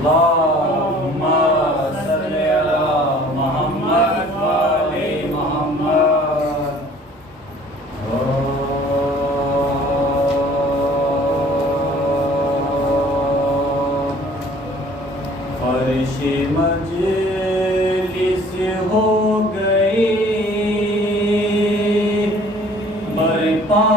اللهم صل على محمد وآل محمد. فرش مجلس ہو گئی برپا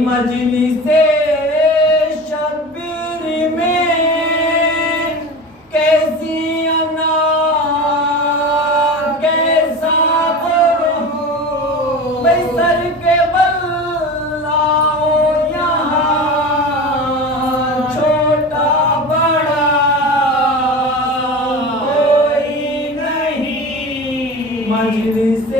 مجلس شبیر میں کیسی انا کیسا کرو بھائی سر کے بل آؤ یہاں چھوٹا بڑا کوئی نہیں مجلس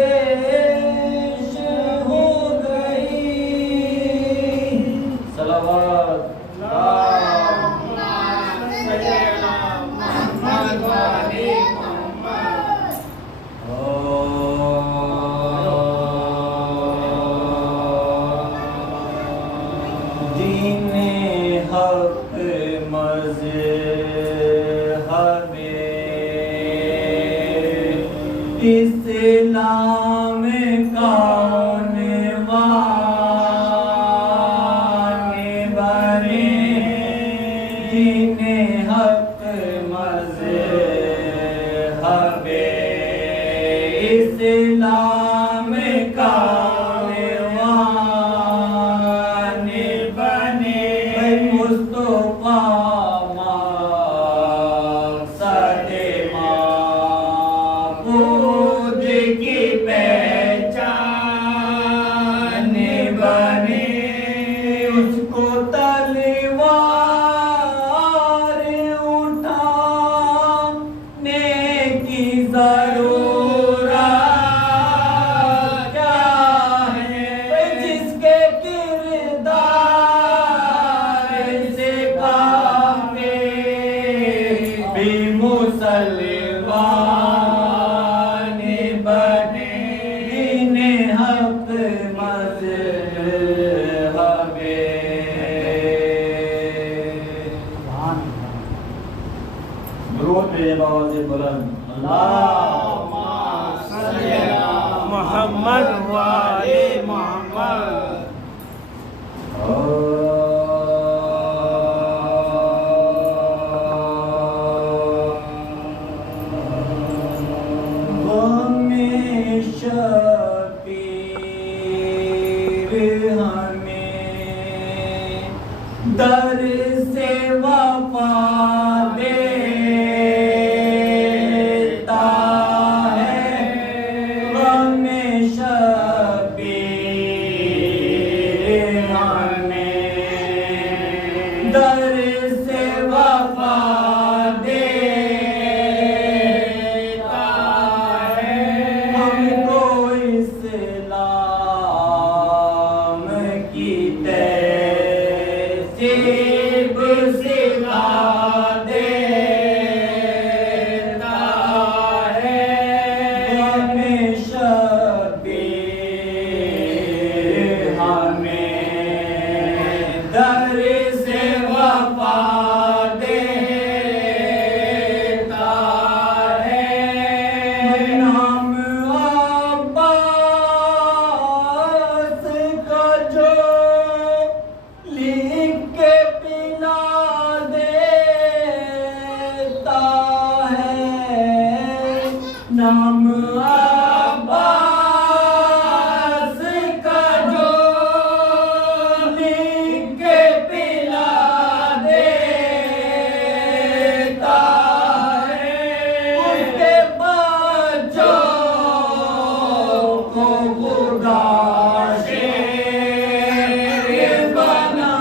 والے محمد در سے وفا دیتا ہے غم شبیر ہمیں در سے وفا دیتا ہے ہم کو اسلام کی تہذیب سکھا دیتا ہے غم شبیر ہمیں در سے وفا دیتا ہے نام عباس کا جو لکھ کے پلا دیتا ہے نام عباس کا جو لکھ کے پلا دیتا ہے اس کے بچوں کو خدا شیر بنا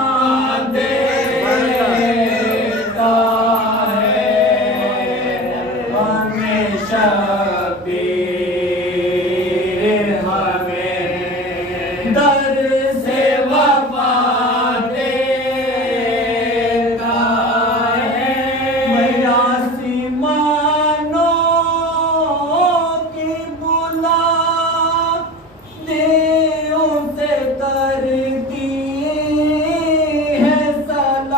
دیتا ہے ہمیں شبیر ہمیں در سے وفا دیتا ہے میں آسمانوں کی بلا دیوں سے کرتی ہے سلام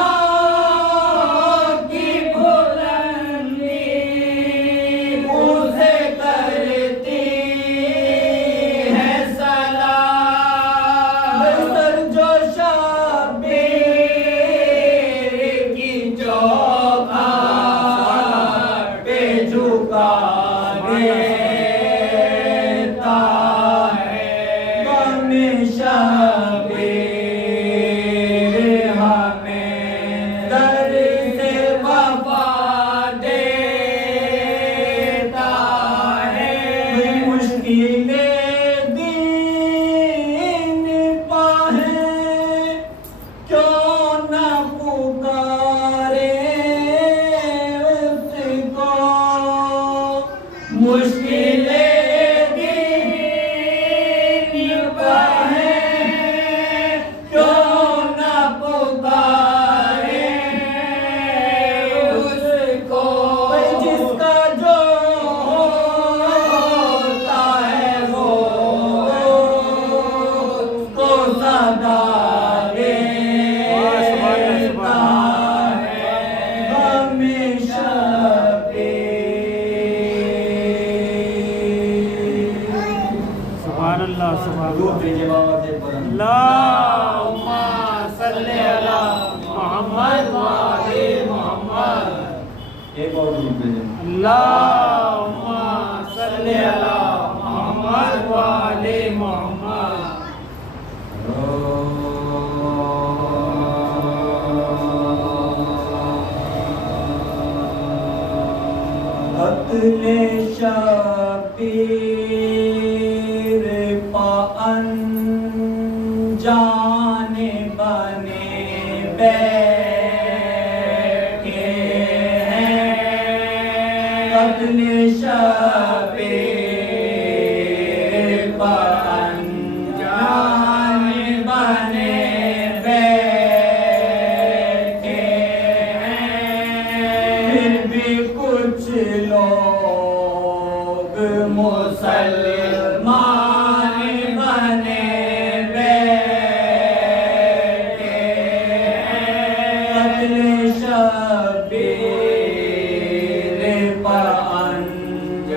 آسمانوں کی بلندی اسے کرتی ہے سلام سر جو شبیر کی چوکھٹ پہ جھکا دیتا ہے غم شبیر ہمیں در سے وفا دیتا ہے مشکلیں دین پا ہیں کیوں نہ پکارے اس کو مشکلیں دین پا ہیں کیوں نہ پکارے اس کو جس کا جو ہوتا ہے وہ اس کو صدا دیتا ہے غم شبیر سبحان اللہ سبحان دو اللہ بھیجے بابا سے پڑھا اللہم صلی علی محمد وآل محمد ایک اور دو بھیجے اللہم صلی علی محمد وآل محمد قتل شبیر پا انجان بنے بیٹھے ہیں قتل شبیر پا انجان بنے بیٹھے ہیں پھر بھی کچھ لوگ مسلمان بنے بیٹھے ہیں قتل شبیر پا انجان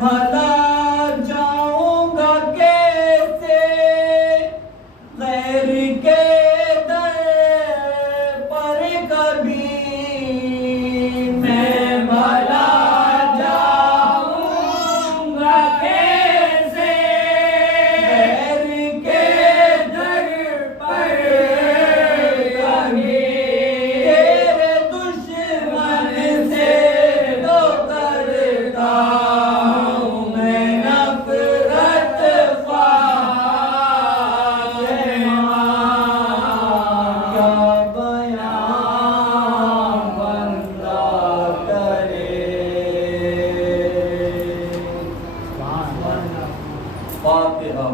بھلا جاؤں گا کیسے غیر کے در پر کبھی میں بھلا جاؤں گا کیسے غیر کے در پر کبھی تیرے دشمن سے تو کرتا ہوں میں نفرت فاطمہ کیا بیان بندہ کرے فاتحہ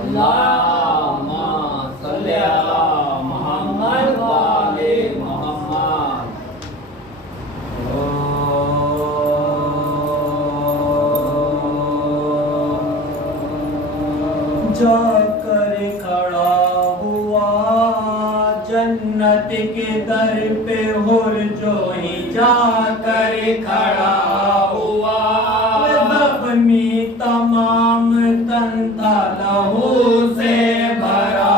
اللہم صلی علی محمد و آل محمد. جا کر کھڑا ہوا جنت کے در پہ ہر جو ہی جا کر کھڑا ہوا زخمی تمام تن تھا لہو سے بھرا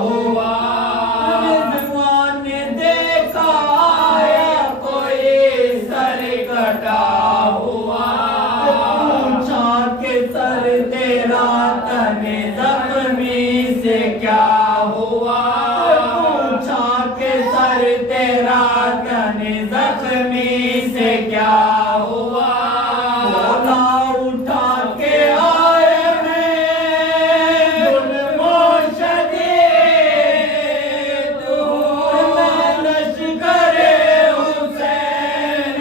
ہوا رضوان نے دیکھا آیا کوئی سر کٹا ہوا پوچھا کہ سر تیرا تن زخمی سے کیا ہوا پوچھا کہ سر تیرا تن زخمی سے کیا ہوا بولا اٹھا کے آئے میں ظلم و شدید ہوں میں لشکر حسین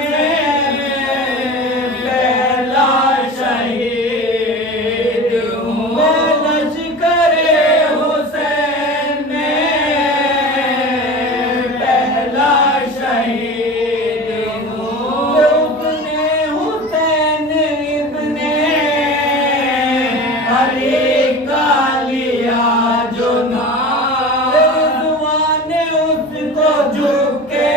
پہلا شہید ہوں میں لشکر حسین پہلا شہید ہوں ابن حسین ابن علی کا لیا جو نام رضوان اس کو جھک کے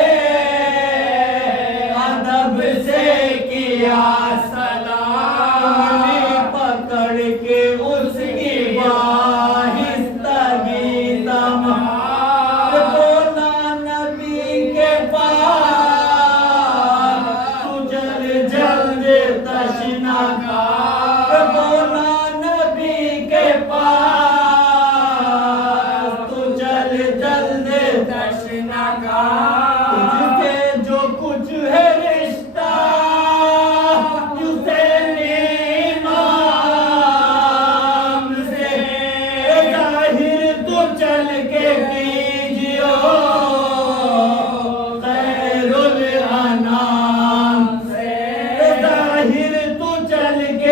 ادب سے کیا سلام پکڑ کے اس کی باہستگی تمام بولا نبی کے پاس تو جل جلد تشنا کا بولا نبی کے پاس تو جل جلد تشنا کا تجھ سے جو کچھ ہے رشتہ حسین امام سے ظاہر تو چل کے کیجیو خیر الانام سے ظاہر تو چل کے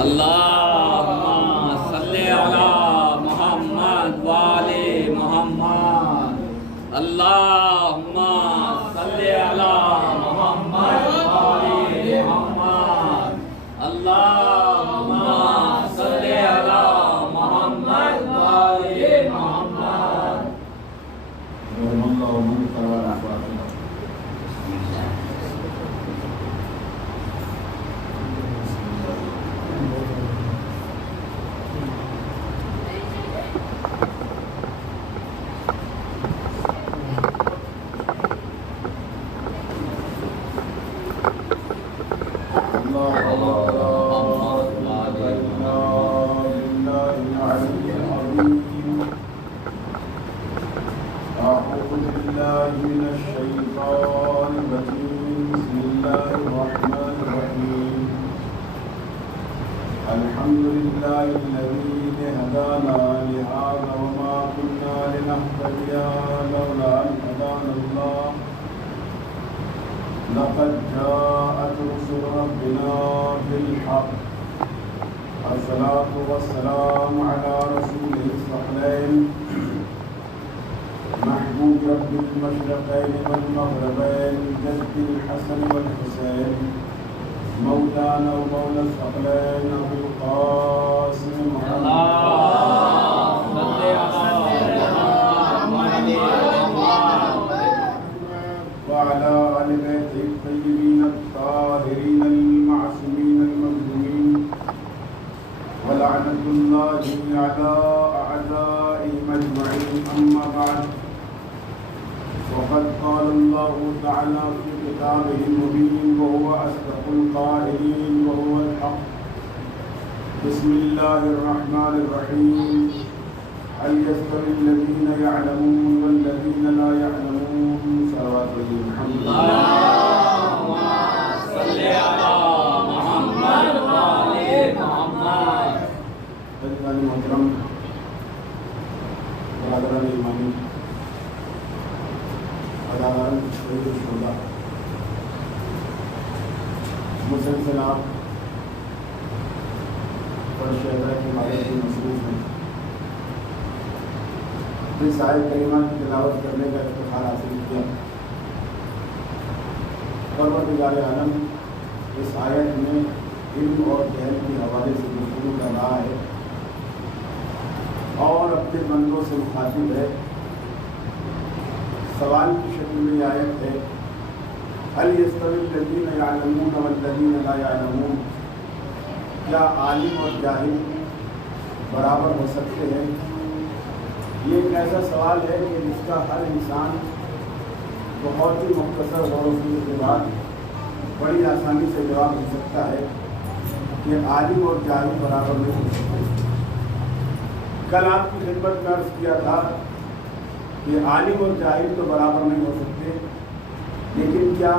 اللہم صلی علی محمد وآل محمد اللہم صلی علی محمد وآل محمد اللہم صلی علی محمد وآل محمد الحمد لله الذي هدانا لهذا وما كنا لنهتدي لولا أن هدانا الله لقد جاءت رسل ربنا بالحق الصلاة والسلام على رسوله الثقلين محبوب رب المشرقين والمغربين جد الحسن والحسين مولانا ومولى الثقلين أبو القاسم وعلى آل بيته الطيبين الطاهرين المعصومين المظلومين ولعنة الله على أعدائهم أجمعين أما بعد وقد قال الله تعالى في كتابه المبين وهو أصدق القائلين وهو الحق بسم الله الرحمن الرحيم هل يستوي الذين يعلمون والذين لا يعلمون صلوات محمد اللهم صل على محمد وآل محمد حضرات محترم برادران ایمانی اداران شہید الشہداء مسلسل آپ اور شہداء کی عبادت میں مصروف ہیں اس آیت کریمہ کی تلاوت کرنے کا افتخار حاصل کیا پروردگار عالم اس آیت میں علم اور جہل کے حوالے سے گفتگو کر رہا ہے اور اپنے بندوں سے مخاطب ہے سوال کی شکل میں یہ آیت ہے هل يستوي الذين يعلمون والذين لا يعلمون کیا عالم اور جاہل برابر ہو سکتے ہیں؟ یہ ایک ایسا سوال ہے کہ جس کا ہر انسان بہت ہی مختصر غور و فکر کے بعد بڑی آسانی سے جواب دے سکتا ہے کہ عالم اور جاہل برابر نہیں ہو سکتے۔ کل آپ کی خدمت میں عرض کیا تھا کہ عالم اور جاہل تو برابر نہیں ہو سکتے، لیکن کیا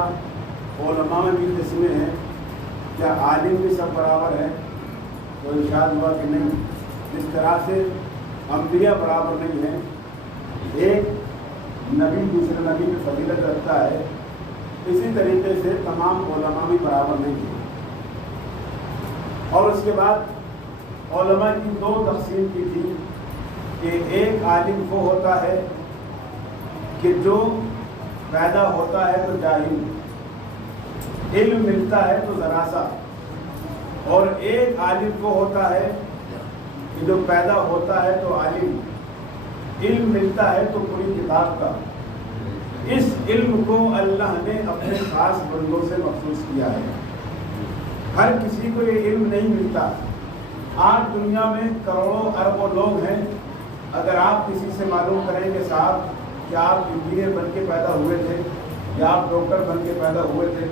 علماء میں بھی قسمیں ہیں؟ کیا عالم بھی سب برابر ہیں؟ تو ارشاد ہوا کہ نہیں۔ جس طرح سے انبیاء برابر نہیں ہیں، ایک نبی دوسرے نبی کی فضیلت رکھتا ہے، اسی طریقے سے تمام علماء بھی برابر نہیں ہیں۔ اور اس کے بعد علماء کی دو تقسیم کی تھی کہ ایک عالم وہ ہوتا ہے کہ جو پیدا ہوتا ہے تو جاہل، علم ملتا ہے تو ذرا سا، اور ایک عالم وہ ہوتا ہے کہ جو پیدا ہوتا ہے تو عالم، علم ملتا ہے تو پوری کتاب کا۔ اس علم کو اللہ نے اپنے خاص بندوں سے مخصوص کیا ہے، ہر کسی کو یہ علم نہیں ملتا۔ آج دنیا میں کروڑوں اربوں لوگ ہیں، اگر آپ کسی سے معلوم کریں کہ صاحب کہ آپ انجینئر بن کے پیدا ہوئے تھے، یا آپ ڈاکٹر بن کے پیدا ہوئے تھے،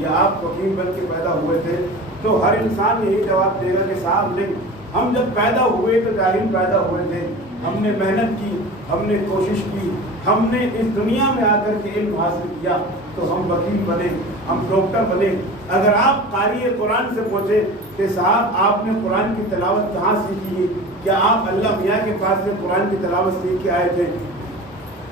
یا آپ وکیل بن کے پیدا ہوئے تھے، تو ہر انسان یہی جواب دے گا کہ صاحب نہیں، ہم جب پیدا ہوئے تو جاہل پیدا ہوئے تھے، ہم نے محنت کی، ہم نے کوشش کی، ہم نے اس دنیا میں آ کر کے علم حاصل کیا تو ہم وکیل بنے، ہم ڈاکٹر بنے۔ اگر آپ قاری قرآن سے پوچھیں کہ صاحب آپ نے قرآن کی تلاوت کہاں سیکھی ہے، کیا آپ اللہ میاں کے پاس سے قرآن کی تلاوت سیکھ کے آئے تھے،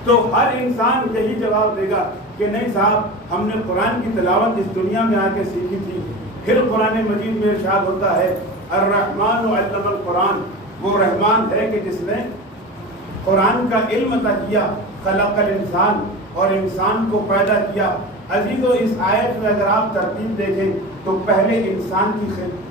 تو ہر انسان یہی جواب دے گا کہ نہیں صاحب، ہم نے قرآن کی تلاوت اس دنیا میں آ کے سیکھی تھی۔ پھر قرآن مجید میں ارشاد ہوتا ہے الرحمن علم القرآن، وہ رحمان ہے کہ جس نے قرآن کا علم عطا کیا، خلق الانسان، اور انسان کو پیدا کیا۔ عزیزو، اس آیت میں اگر آپ ترتیب دیکھیں تو پہلے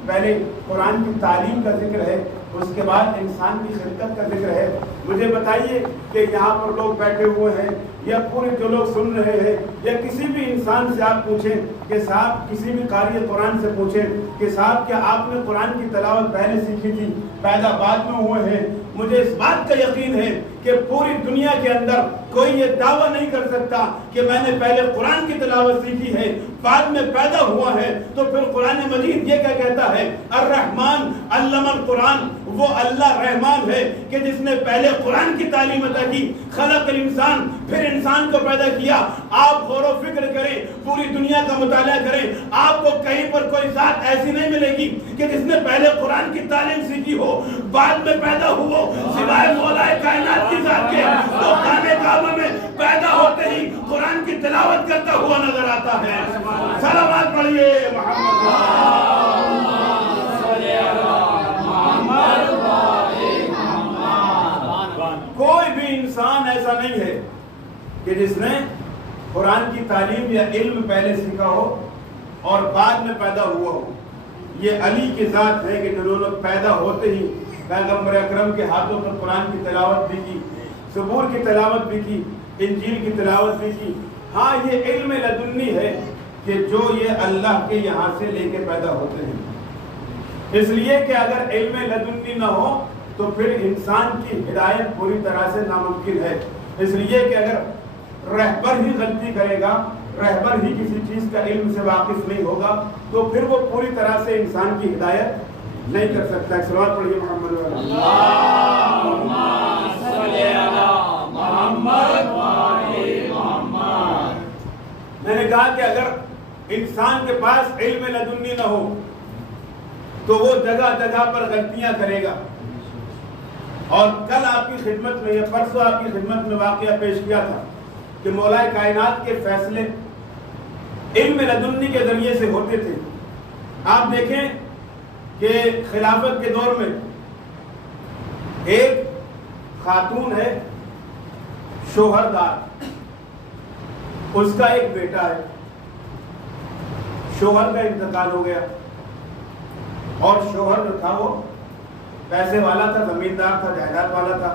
پہلے قرآن کی تعلیم کا ذکر ہے، اس کے بعد انسان کی خلقت کا ذکر ہے۔ مجھے بتائیے کہ یہاں پر لوگ بیٹھے ہوئے ہیں یا پورے جو لوگ سن رہے ہیں، یا کسی بھی انسان سے آپ پوچھیں کہ صاحب، کسی بھی قاری قرآن سے پوچھیں کہ صاحب کیا آپ نے قرآن کی تلاوت پہلے سیکھی تھی، پیدا بعد میں ہوئے ہیں؟ مجھے اس بات کا یقین ہے کہ پوری دنیا کے اندر کوئی یہ دعویٰ نہیں کر سکتا کہ میں نے پہلے قرآن کی تلاوت سیکھی ہے بعد میں پیدا ہوا ہے۔ تو پھر قرآن مجید یہ کیا کہتا ہے؟ الرحمن علم القرآن، وہ اللہ رحمان ہے کہ جس نے پہلے قرآن کی تعلیم عطا کی، خلق الانسان، پھر انسان کو پیدا کیا۔ آپ غور و فکر کریں، پوری دنیا کا مطالعہ کریں، آپ کو کہیں پر کوئی ذات ایسی نہیں ملے گی کہ جس نے پہلے قرآن کی تعلیم سیکھی ہو بعد میں پیدا ہو، سوائے مولا کائنات کی ذات کے، تو خانہ کعبہ میں پیدا ہوتے ہی قرآن کی تلاوت کرتا ہوا نظر آتا ہے۔ صلوات پڑھیے کوئی بھی انسان ایسا نہیں ہے کہ جس نے قرآن کی تعلیم یا علم پہلے سیکھا ہو اور بعد میں پیدا ہوا ہو۔ یہ علی کی ذات ہے کہ جنہوں نے پیدا ہوتے ہی پیغمبر اکرم کے ہاتھوں پر قرآن کی تلاوت بھی کی، زبور کی تلاوت بھی کی، انجیل کی تلاوت بھی کی۔ ہاں، یہ علم لدنی ہے کہ جو یہ اللہ کے یہاں سے لے کے پیدا ہوتے ہیں۔ اس لیے کہ اگر علم لدنی نہ ہو تو پھر انسان کی ہدایت پوری طرح سے ناممکن ہے۔ اس لیے کہ اگر رہبر ہی غلطی کرے گا، رہبر ہی کسی چیز کا علم سے واقف نہیں ہوگا، تو پھر وہ پوری طرح سے انسان کی ہدایت نہیں کر سکتا۔ صلوات پڑھیے محمد اللہم صلی علی محمد وآل محمد۔ میں نے کہا کہ اگر انسان کے پاس علم لدنی نہ ہو تو وہ جگہ جگہ پر غلطیاں کرے گا۔ اور کل آپ کی خدمت میں یا پرسوں آپ کی خدمت میں واقعہ پیش کیا تھا کہ مولا کائنات کے فیصلے علم لدنی کے ذریعے سے ہوتے تھے۔ آپ دیکھیں کہ خلافت کے دور میں ایک خاتون ہے شوہردار، اس کا ایک بیٹا ہے، شوہر کا انتقال ہو گیا، اور شوہر جو تھا وہ پیسے والا تھا، زمیندار تھا، جائیداد والا تھا۔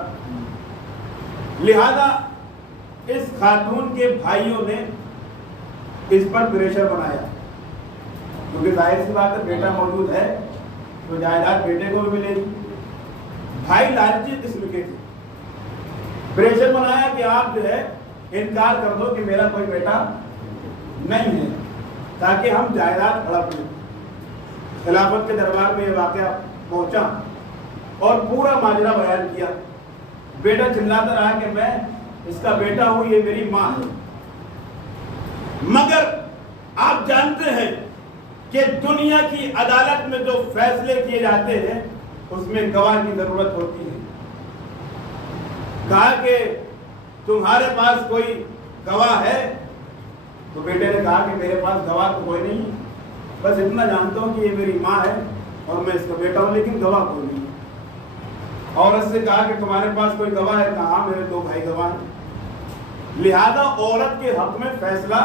لہذا اس خاتون کے بھائیوں نے اس پر پریشر بنایا، کیونکہ ظاہر سی بات ہے بیٹا موجود ہے تو جائیداد بیٹے کو بھی ملے گی۔ بھائی لالچی قسم کے تھے، پریشر بنایا کہ آپ جو ہے انکار کر دو کہ میرا کوئی بیٹا نہیں ہے، تاکہ ہم جائیداد ہڑپ لیں۔ خلافت کے دربار میں یہ واقعہ پہنچا اور پورا ماجرا بیان کیا۔ بیٹا چلاتا رہا کہ میں اس کا بیٹا ہوں، یہ میری ماں ہے۔ مگر آپ جانتے ہیں کہ دنیا کی عدالت میں جو فیصلے کیے جاتے ہیں اس میں گواہ کی ضرورت ہوتی ہے۔ کہا کہ تمہارے پاس کوئی گواہ ہے؟ تو بیٹے نے کہا کہ میرے پاس گواہ تو کوئی نہیں، بس اتنا جانتا ہوں کہ یہ میری ماں ہے اور میں اس کا بیٹا ہوں، لیکن گواہ کوئی نہیں۔ عورت سے کہا کہ تمہارے پاس کوئی گواہ ہے؟ کہا میرے 2 بھائی گواہ ہیں۔ لہذا عورت کے حق میں فیصلہ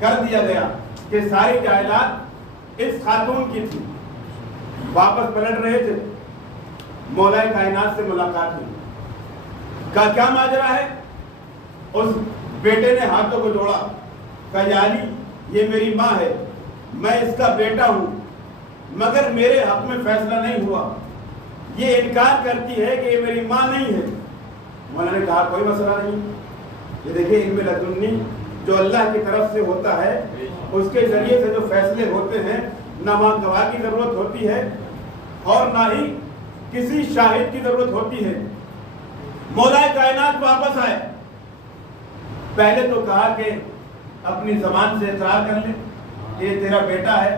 کر دیا گیا کہ ساری جائیداد اس خاتون کی تھی۔ واپس پلٹ رہے تھے، مولا کائنات سے ملاقات ہوئی۔ کا کیا ماجرا ہے؟ اس بیٹے نے ہاتھوں کو جوڑا، کہا یا علی یہ میری ماں ہے، میں اس کا بیٹا ہوں، مگر میرے حق میں فیصلہ نہیں ہوا، یہ انکار کرتی ہے کہ یہ میری ماں نہیں ہے۔ مولا نے کہا کوئی مسئلہ نہیں، یہ دیکھیں علم لدنی جو اللہ کی طرف سے ہوتا ہے اس کے ذریعے سے جو فیصلے ہوتے ہیں، نہ وہاں گواہ کی ضرورت ہوتی ہے اور نہ ہی کسی شاہد کی ضرورت ہوتی ہے۔ مولا کائنات واپس آئے، پہلے تو کہا کہ اپنی زبان سے اقرار کر لے یہ تیرا بیٹا ہے،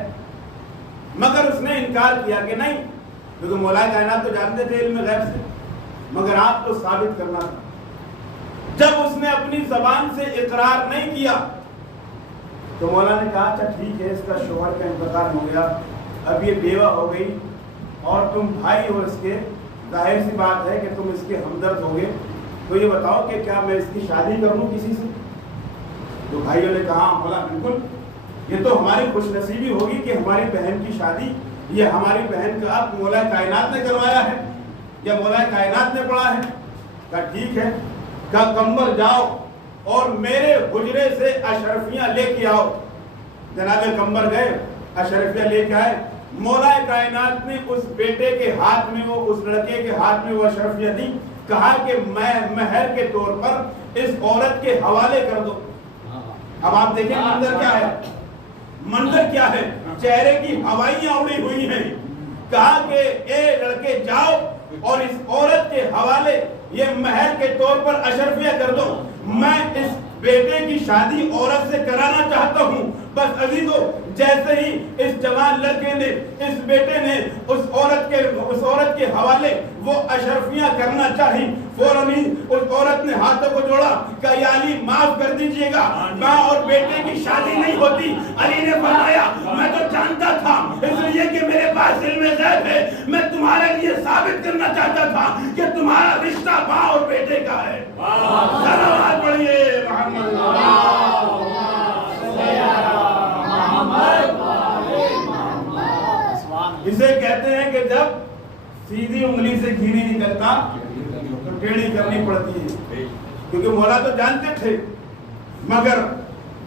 مگر اس نے انکار کیا کہ نہیں، کیونکہ مولا کائنات تو جانتے تھے علم غیب سے، مگر آپ کو ثابت کرنا تھا۔ جب اس نے اپنی زبان سے اقرار نہیں کیا تو مولا نے کہا اچھا ٹھیک ہے، اس کا شوہر کا انتقال ہو گیا، اب یہ بیوہ ہو گئی اور تم بھائی ہو اس کے، ظاہر سی بات ہے کہ تم اس کے ہمدرد ہوگے، تو یہ بتاؤ کہ کیا میں اس کی شادی کر لوں کسی سے؟ تو بھائیوں نے کہا مولا بالکل، یہ تو ہماری خوش نصیبی ہوگی کہ ہماری بہن کی شادی یہ ہماری بہن کا اب مولا کائنات نے کروایا ہے یا مولا کائنات نے پڑھا ہے۔ کہا ٹھیک ہے، کہا قمر جاؤ اور میرے حجرے سے اشرفیاں لے کے آؤ۔ جناب قمر گئے، اشرفیاں لے کے آئے، مولا کائنات نے اس بیٹے کے ہاتھ میں وہ، اس لڑکے کے ہاتھ میں وہ اشرفیاں دی، کہا کہ میں مہر کے طور پر اس عورت کے حوالے کر دو۔ اب آپ دیکھیں منظر کیا ہے، منظر کیا ہے، چہرے کی ہوائیاں اڑی ہوئی ہیں۔ کہا کہ اے لڑکے جاؤ اور اس عورت کے حوالے یہ مہر کے طور پر اشرفیہ کر دو، میں اس بیٹے کی شادی عورت سے کرانا چاہتا ہوں۔ بس عزیزو، جیسے ہی اس جوان لڑکے نے، اس بیٹے نے اس عورت کے حوالے وہ اشرفیاں کرنا چاہی، فوراً ہی اس عورت نے ہاتھوں کو جوڑا کہ یا علی معاف کر دیجئے گا، ماں اور بیٹے کی شادی نہیں ہوتی۔ علی نے فرمایا میں تو جانتا تھا، اس لیے کہ میرے پاس علم غیب ہے، میں تمہارے لیے ثابت کرنا چاہتا تھا کہ تمہارا رشتہ ماں اور بیٹے کا ہے۔ صلوات پڑھیے محمد۔ اسے کہتے ہیں کہ جب سیدھی انگلی سے گھی نہیں نکلتا تو ٹیڑھی کرنی پڑتی ہے، کیونکہ مولا تو جانتے تھے، مگر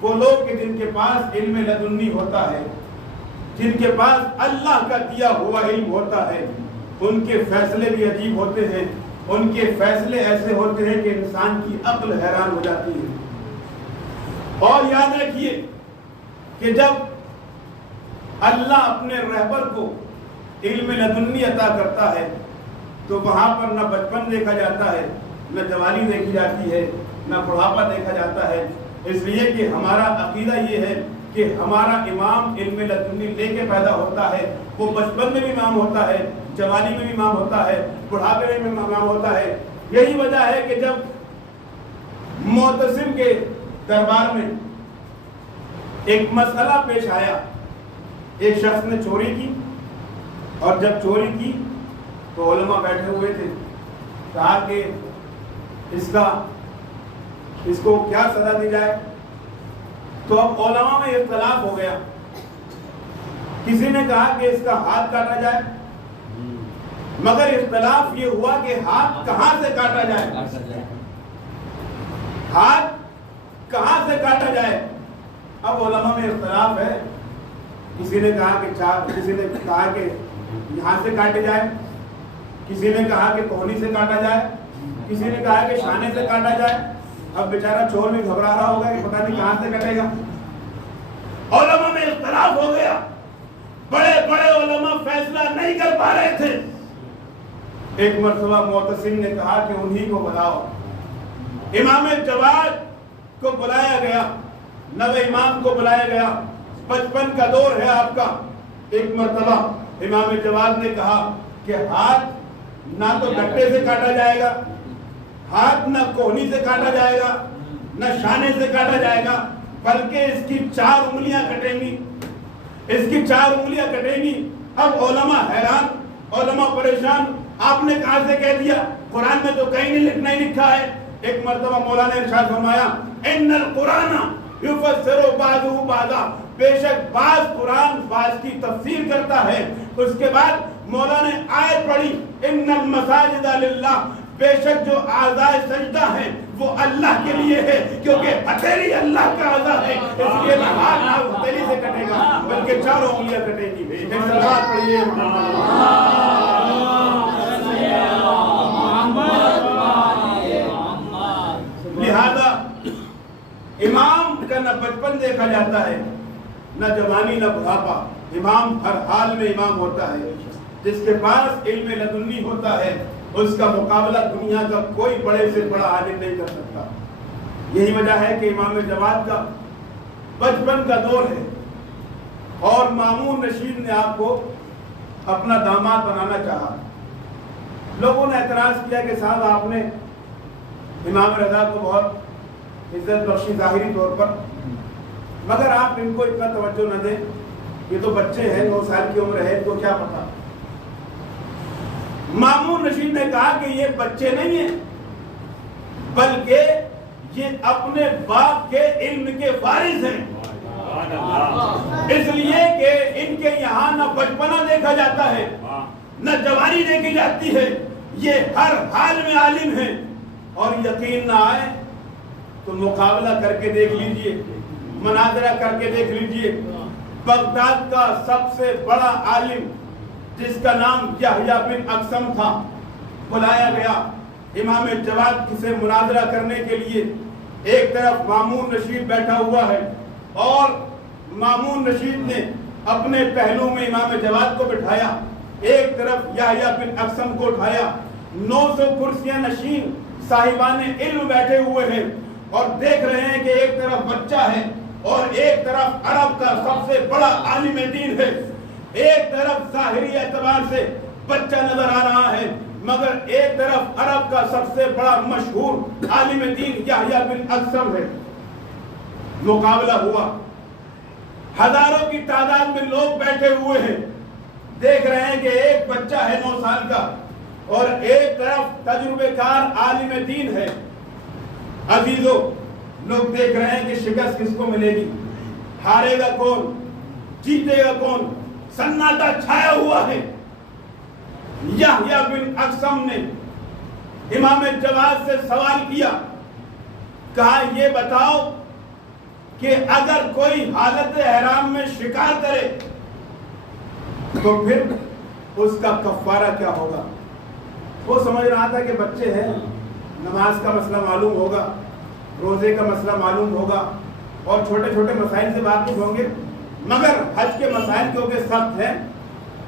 وہ لوگ کہ جن کے پاس علم لدنی ہوتا ہے، جن کے پاس اللہ کا دیا ہوا علم ہوتا ہے، ان کے فیصلے بھی عجیب ہوتے ہیں، ان کے فیصلے ایسے ہوتے ہیں کہ انسان کی عقل حیران ہو جاتی ہے۔ اور یاد رکھیے کہ جب اللہ اپنے رہبر کو علم لدنی عطا کرتا ہے تو وہاں پر نہ بچپن دیکھا جاتا ہے، نہ جوانی دیکھی جاتی ہے، نہ بڑھاپا دیکھا جاتا ہے، اس لیے کہ ہمارا عقیدہ یہ ہے کہ ہمارا امام علم لدنی لے کے پیدا ہوتا ہے، وہ بچپن میں بھی امام ہوتا ہے، جوانی میں بھی امام ہوتا ہے، بڑھاپے میں بھی امام ہوتا ہے۔ یہی وجہ ہے کہ جب معتصم کے دربار میں ایک مسئلہ پیش آیا، ایک شخص نے چوری کی، اور جب چوری کی تو علماء بیٹھے ہوئے تھے، کہا کہ اس کو کیا سزا دی جائے؟ تو اب علماء میں اختلاف ہو گیا، کسی نے کہا کہ اس کا ہاتھ کاٹا جائے، مگر اختلاف یہ ہوا کہ ہاتھ کہاں سے کاٹا جائے، ہاتھ کہاں سے کاٹا جائے۔ اب علماء میں اختلاف ہے، کسی نے کہا کہ یہاں سے کاٹے جائے، کسی نے کہا کہ کوہنی سے کاٹا جائے، کسی نے کہا کہ شانے سے کاٹا جائے۔ اب بیچارہ چور بھی گھبرا رہا ہوگا کہ پتہ نہیں کہاں سے کٹے گا۔ علماء میں اختلاف ہو گیا، بڑے بڑے علماء فیصلہ نہیں کر پا رہے تھے۔ ایک مرتبہ معتصم نے کہا کہ انہی کو بلاؤ۔ امام جواد کو بلایا گیا، نوے امام کو بلایا گیا، بچپن کا دور ہے آپ کا۔ ایک مرتبہ امام جواد نے کہا کہ ہاتھ نہ تو گٹے سے کاٹا جائے گا، ہاتھ نہ کوہنی سے کاٹا جائے گا، نہ شانے سے کاٹا جائے گا، بلکہ اس کی 4 انگلیاں کٹیں گی، اس کی 4 انگلیاں کٹیں گی۔ اب علماء حیران، علماء پریشان، آپ نے کہاں سے کہہ دیا؟ قرآن میں تو کہیں نہیں لکھا ہے۔ ایک مرتبہ مولا نے ارشاد فرمایا ان القرآن یفسر بعضہ بعضا، بے شک بعض قرآن بعض کی تفسیر کرتا ہے۔ اس کے بعد مولا نے آیت پڑھی ان المساجد للہ، بے شک جو اعضائے سجدہ ہیں وہ اللہ کے لیے ہے، کیونکہ ہتھیلی اللہ کا اعضا ہے، اس لیے نہ ہاتھ نہ ہتھیلی سے کٹے گا بلکہ 4 انگلیاں کٹیں گی۔ ایک صلوات پڑھیے لہذا امام کا نہ بچپن دیکھا جاتا ہے، نہ جوانی نہ بڑھاپا، امام ہر حال میں امام ہوتا ہے۔ جس کے پاس علم لدنی ہوتا ہے اس کا مقابلہ دنیا کا کوئی بڑے سے بڑا عالم نہیں کر سکتا. یہی وجہ ہے کہ امام جواد کا بچپن کا دور ہے اور مامون رشید نے آپ کو اپنا داماد بنانا چاہا. لوگوں نے اعتراض کیا کہ صاحب آپ نے امام رضا کو بہت عزت بخشی ظاہری طور پر، مگر آپ ان کو اتنا توجہ نہ دیں، یہ تو بچے ہیں، 9 سال کی عمر ہے، ان کو کیا پتا. مامون رشید نے کہا کہ یہ بچے نہیں ہیں بلکہ یہ اپنے باپ کے علم کے وارث ہیں، اس لیے کہ ان کے یہاں نہ بچپنا دیکھا جاتا ہے نہ جوانی دیکھی جاتی ہے، یہ ہر حال میں عالم ہیں. اور یقین نہ آئے تو مقابلہ کر کے دیکھ لیجئے، مناظرہ کر کے دیکھ لیجئے. بغداد کا سب سے بڑا عالم جس کا نام یحییٰ بن اقسم تھا بلایا گیا امام جواد سے مناظرہ کرنے کے لیے. ایک طرف مامون رشید بیٹھا ہوا ہے اور مامون رشید نے اپنے پہلو میں امام جواد کو بٹھایا، ایک طرف یحییٰ بن اقسم کو اٹھایا. 900 کرسیاں نشین صاحبان علم بیٹھے ہوئے ہیں اور دیکھ رہے ہیں کہ ایک طرف بچہ ہے اور ایک طرف عرب کا سب سے بڑا عالم دین ہے. ایک طرف ظاہری اعتبار سے بچہ نظر آ رہا ہے مگر ایک طرف عرب کا سب سے بڑا مشہور عالم دین یحییٰ بن اقسم ہے. مقابلہ ہوا، ہزاروں کی تعداد میں لوگ بیٹھے ہوئے ہیں، دیکھ رہے ہیں کہ ایک بچہ ہے 9 سال کا اور ایک طرف تجربے کار عالم دین ہے. عزیزو، لوگ دیکھ رہے ہیں کہ شکست کس کو ملے گی، ہارے گا کون، جیتے گا کون. سناٹا چھایا ہوا ہے. یحییٰ بن اقسم نے امام جواد سے سوال کیا، کہا یہ بتاؤ کہ اگر کوئی حالت احرام میں شکار کرے تو پھر اس کا کفارہ کیا ہوگا. وہ سمجھ رہا تھا کہ بچے ہیں، نماز کا مسئلہ معلوم ہوگا، روزے کا مسئلہ معلوم ہوگا اور چھوٹے چھوٹے مسائل سے واقف ہوں گے، مگر حج کے مسائل کیونکہ سخت ہیں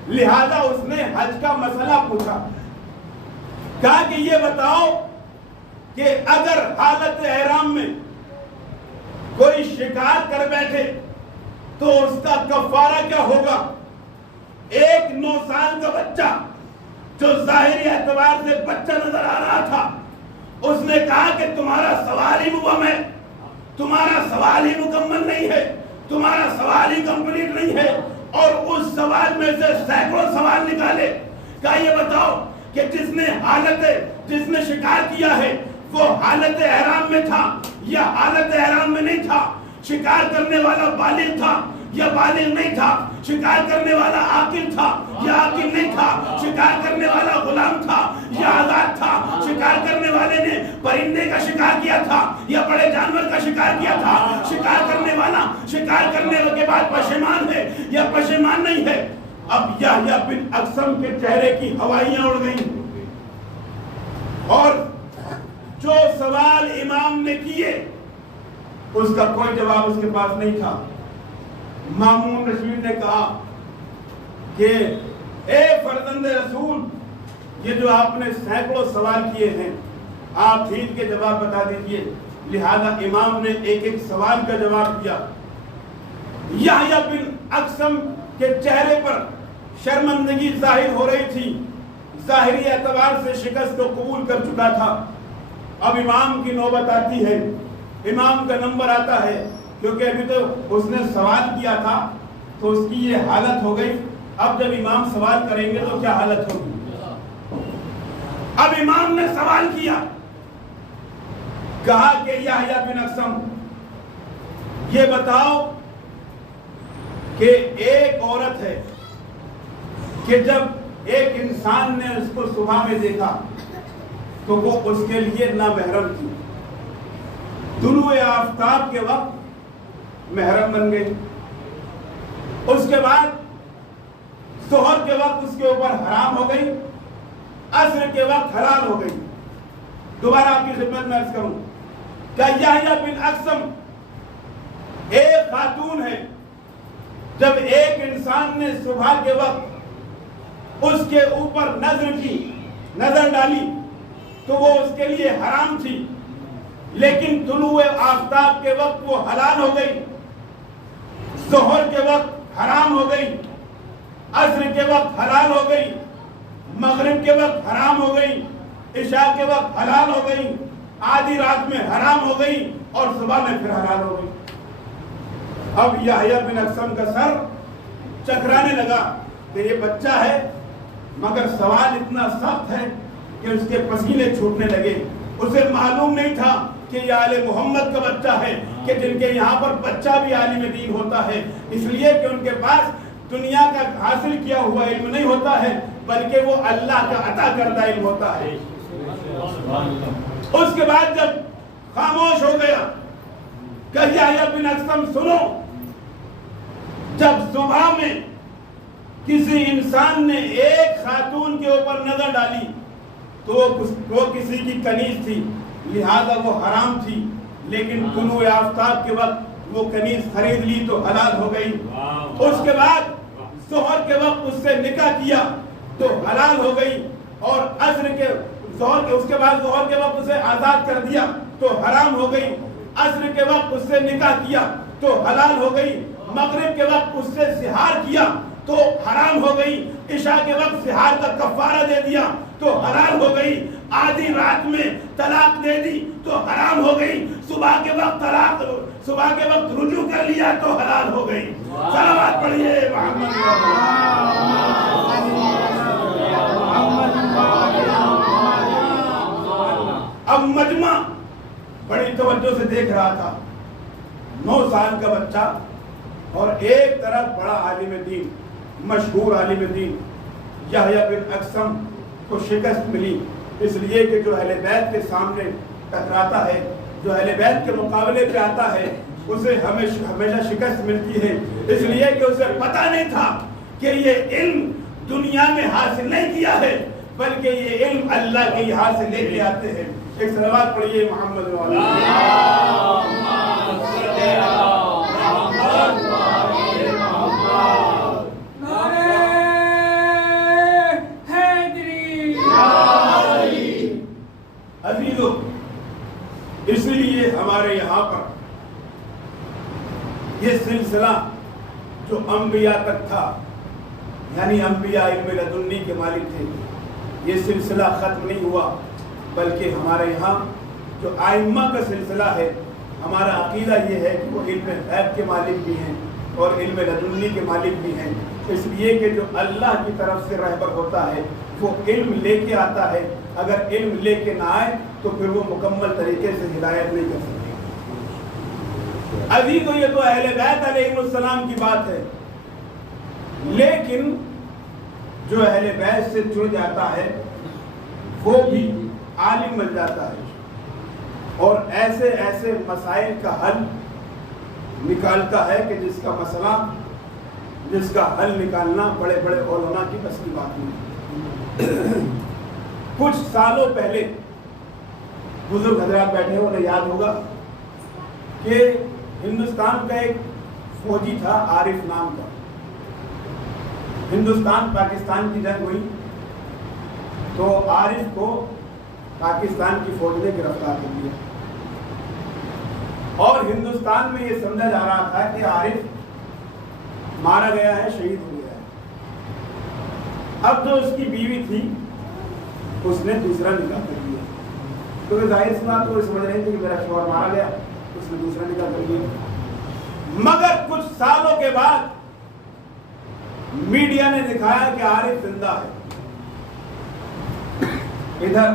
لہذا اس نے حج کا مسئلہ پوچھا. کہا کہ یہ بتاؤ کہ اگر حالت احرام میں کوئی شکار کر بیٹھے تو اس کا کفارہ کیا ہوگا. ایک 9 سال کا بچہ جو ظاہری اعتبار سے بچہ نظر آ رہا تھا، اس نے کہا کہ تمہارا سوال ہی مبہم ہے، تمہارا سوال ہی مکمل نہیں ہے، تمہارا سوال ہی کمپلیٹ نہیں ہے. اور اس سوال میں سے سینکڑوں سوال نکالے. کہا یہ بتاؤ کہ جس نے شکار کیا ہے وہ حالت احرام میں تھا یا حالت احرام میں نہیں تھا. شکار کرنے والا بالغ تھا یا بالغ نہیں تھا. شکار کرنے والا عاقل تھا یا عاقل نہیں تھا. شکار کرنے والا غلام تھا یا آزاد تھا. شکار کرنے والے نے پرندے کا شکار کیا تھا یا بڑے جانور کا شکار کیا تھا. شکار کرنے والا شکار کرنے کے بعد پشیمان ہے یا پشیمان نہیں ہے. اب یحییٰ بن اقسم کے چہرے کی ہوائیاں اڑ گئیں اور جو سوال امام نے کیے اس کا کوئی جواب اس کے پاس نہیں تھا. مامون رشید نے کہا کہ اے فرزند رسول، یہ جو آپ نے سینکڑوں سوال کیے ہیں آپ ٹھیک کے جواب بتا دیجئے. لہذا امام نے ایک ایک سوال کا جواب دیا. یحییٰ بن اقسم کے چہرے پر شرمندگی ظاہر ہو رہی تھی، ظاہری اعتبار سے شکست کو قبول کر چکا تھا. اب امام کی نوبت آتی ہے، امام کا نمبر آتا ہے کیونکہ ابھی تو اس نے سوال کیا تھا تو اس کی یہ حالت ہو گئی. اب جب امام سوال کریں گے تو کیا حالت ہوگی. اب امام نے سوال کیا، کہا کہ یحییٰ بن اقسم یہ بتاؤ کہ ایک عورت ہے کہ جب ایک انسان نے اس کو صبح میں دیکھا تو وہ اس کے لیے نامحرم تھی، طلوع آفتاب کے وقت محرم بن گئی، اس کے بعد ظہر کے وقت اس کے اوپر حرام ہو گئی، عصر کے وقت حلال ہو گئی. دوبارہ آپ کی خدمت میں عرض کروں کہ یحییٰ بن اقسم ایک خاتون ہے. جب ایک انسان نے صبح کے وقت اس کے اوپر نظر ڈالی تو وہ اس کے لیے حرام تھی، لیکن طلوع آفتاب کے وقت وہ حلال ہو گئی، ظہر کے وقت حرام ہو گئی، عصر کے وقت حلال ہو گئی، مغرب کے وقت حرام ہو گئی، عشاء کے وقت حلال ہو گئی، آدھی رات میں حرام ہو گئی اور صبح میں پھر حلال ہو گئی۔ اب یحییٰ بن اقسم کا سر چکرانے لگا کہ یہ بچہ ہے، مگر سوال اتنا سخت ہے کہ اس کے پسینے چھوٹنے لگے۔ اسے معلوم نہیں تھا کہ یہ آل محمد کا بچہ ہے، کہ جن کے یہاں پر بچہ بھی عالم دین ہوتا ہے، اس لیے کہ ان کے پاس دنیا کا حاصل کیا ہوا علم نہیں ہوتا ہے، بلکہ وہ اللہ کا عطا کردہ علم ہوتا ہے۔ اس کے بعد جب خاموش ہو گیا کہ یحییٰ بن اقسم سنو، جب صبح میں کسی انسان نے ایک خاتون کے اوپر نظر ڈالی تو وہ کسی کی کنیز تھی، لہذا وہ حرام تھی، لیکن طلوع آفتاب کے وقت وہ کنیز خرید لی تو حلال ہو گئی۔ اس کے بعد ظہر کے وقت اس سے نکاح کیا تو حلال ہو گئی، اور اس کے بعد ظہر کے وقت اسے آزاد کر دیا تو حرام ہو گئی، عصر کے وقت اس سے نکاح کیا تو حلال ہو گئی، مغرب کے وقت اس سے سحار کیا تو حرام ہو گئی، عشاء کے وقت سحار کا کفارہ دے دیا تو حلال ہو گئی، آدھی رات میں طلاق دے دی تو حرام ہو گئی، صبح کے وقت رجوع کر لیا تو حلال ہو گئی۔ صلوات پڑھیے اب مجمع بڑی توجہ سے دیکھ رہا تھا، 9 سال کا بچہ اور ایک طرف بڑا عالم دین، مشہور عالم دین یحییٰ بن اقسم کو شکست ملی، اس لیے کہ جو اہل بیت کے سامنے ٹکراتا ہے، جو اہل بیت کے مقابلے پہ آتا ہے، اسے ہمیشہ شکست ملتی ہے، اس لیے کہ اسے پتہ نہیں تھا کہ یہ علم دنیا میں حاصل نہیں کیا ہے، بلکہ یہ علم اللہ کے یہاں سے لے کے آتے ہیں۔ ایک صلوات پڑھیے محمد والا۔ عزیزو، اس لیے ہمارے یہاں پر یہ سلسلہ جو انبیاء تک تھا، یعنی انبیاء علم لدنی کے مالک تھے، یہ سلسلہ ختم نہیں ہوا، بلکہ ہمارے یہاں جو ائمہ کا سلسلہ ہے، ہمارا عقیدہ یہ ہے کہ وہ علم غیب کے مالک بھی ہیں اور علم لدنی کے مالک بھی ہیں، اس لیے کہ جو اللہ کی طرف سے رہبر ہوتا ہے وہ علم لے کے آتا ہے، اگر علم لے کے نہ آئے تو پھر وہ مکمل طریقے سے ہدایت نہیں کر سکتے۔ ابھی تو یہ تو اہل بیت علیہ السلام کی بات ہے، لیکن جو اہل بیت سے جڑ جاتا ہے وہ بھی عالم بن جاتا ہے اور ایسے ایسے مسائل کا حل نکالتا ہے کہ جس کا حل نکالنا بڑے بڑے علماء کی بس کی بات نہیں۔ کچھ سالوں پہلے بزرگ حضرات بیٹھے ہیں، انہیں یاد ہوگا کہ ہندوستان کا ایک فوجی تھا عارف نام کا، ہندوستان پاکستان کی جنگ ہوئی تو عارف کو پاکستان کی فوج نے گرفتار کر لیا اور ہندوستان میں یہ سمجھا جا رہا تھا کہ عارف مارا گیا ہے، شہید ہو گیا ہے۔ اب جو اس کی بیوی تھی اس نے دوسرا نکاح کر لیا، کیونکہ ظاہر سی بات وہ سمجھ رہی تھی کہ میرا شوہر مارا گیا، اس نے دوسرا نکاح کر لیا۔ مگر کچھ سالوں کے بعد میڈیا نے دکھایا کہ عارف زندہ ہے، ادھر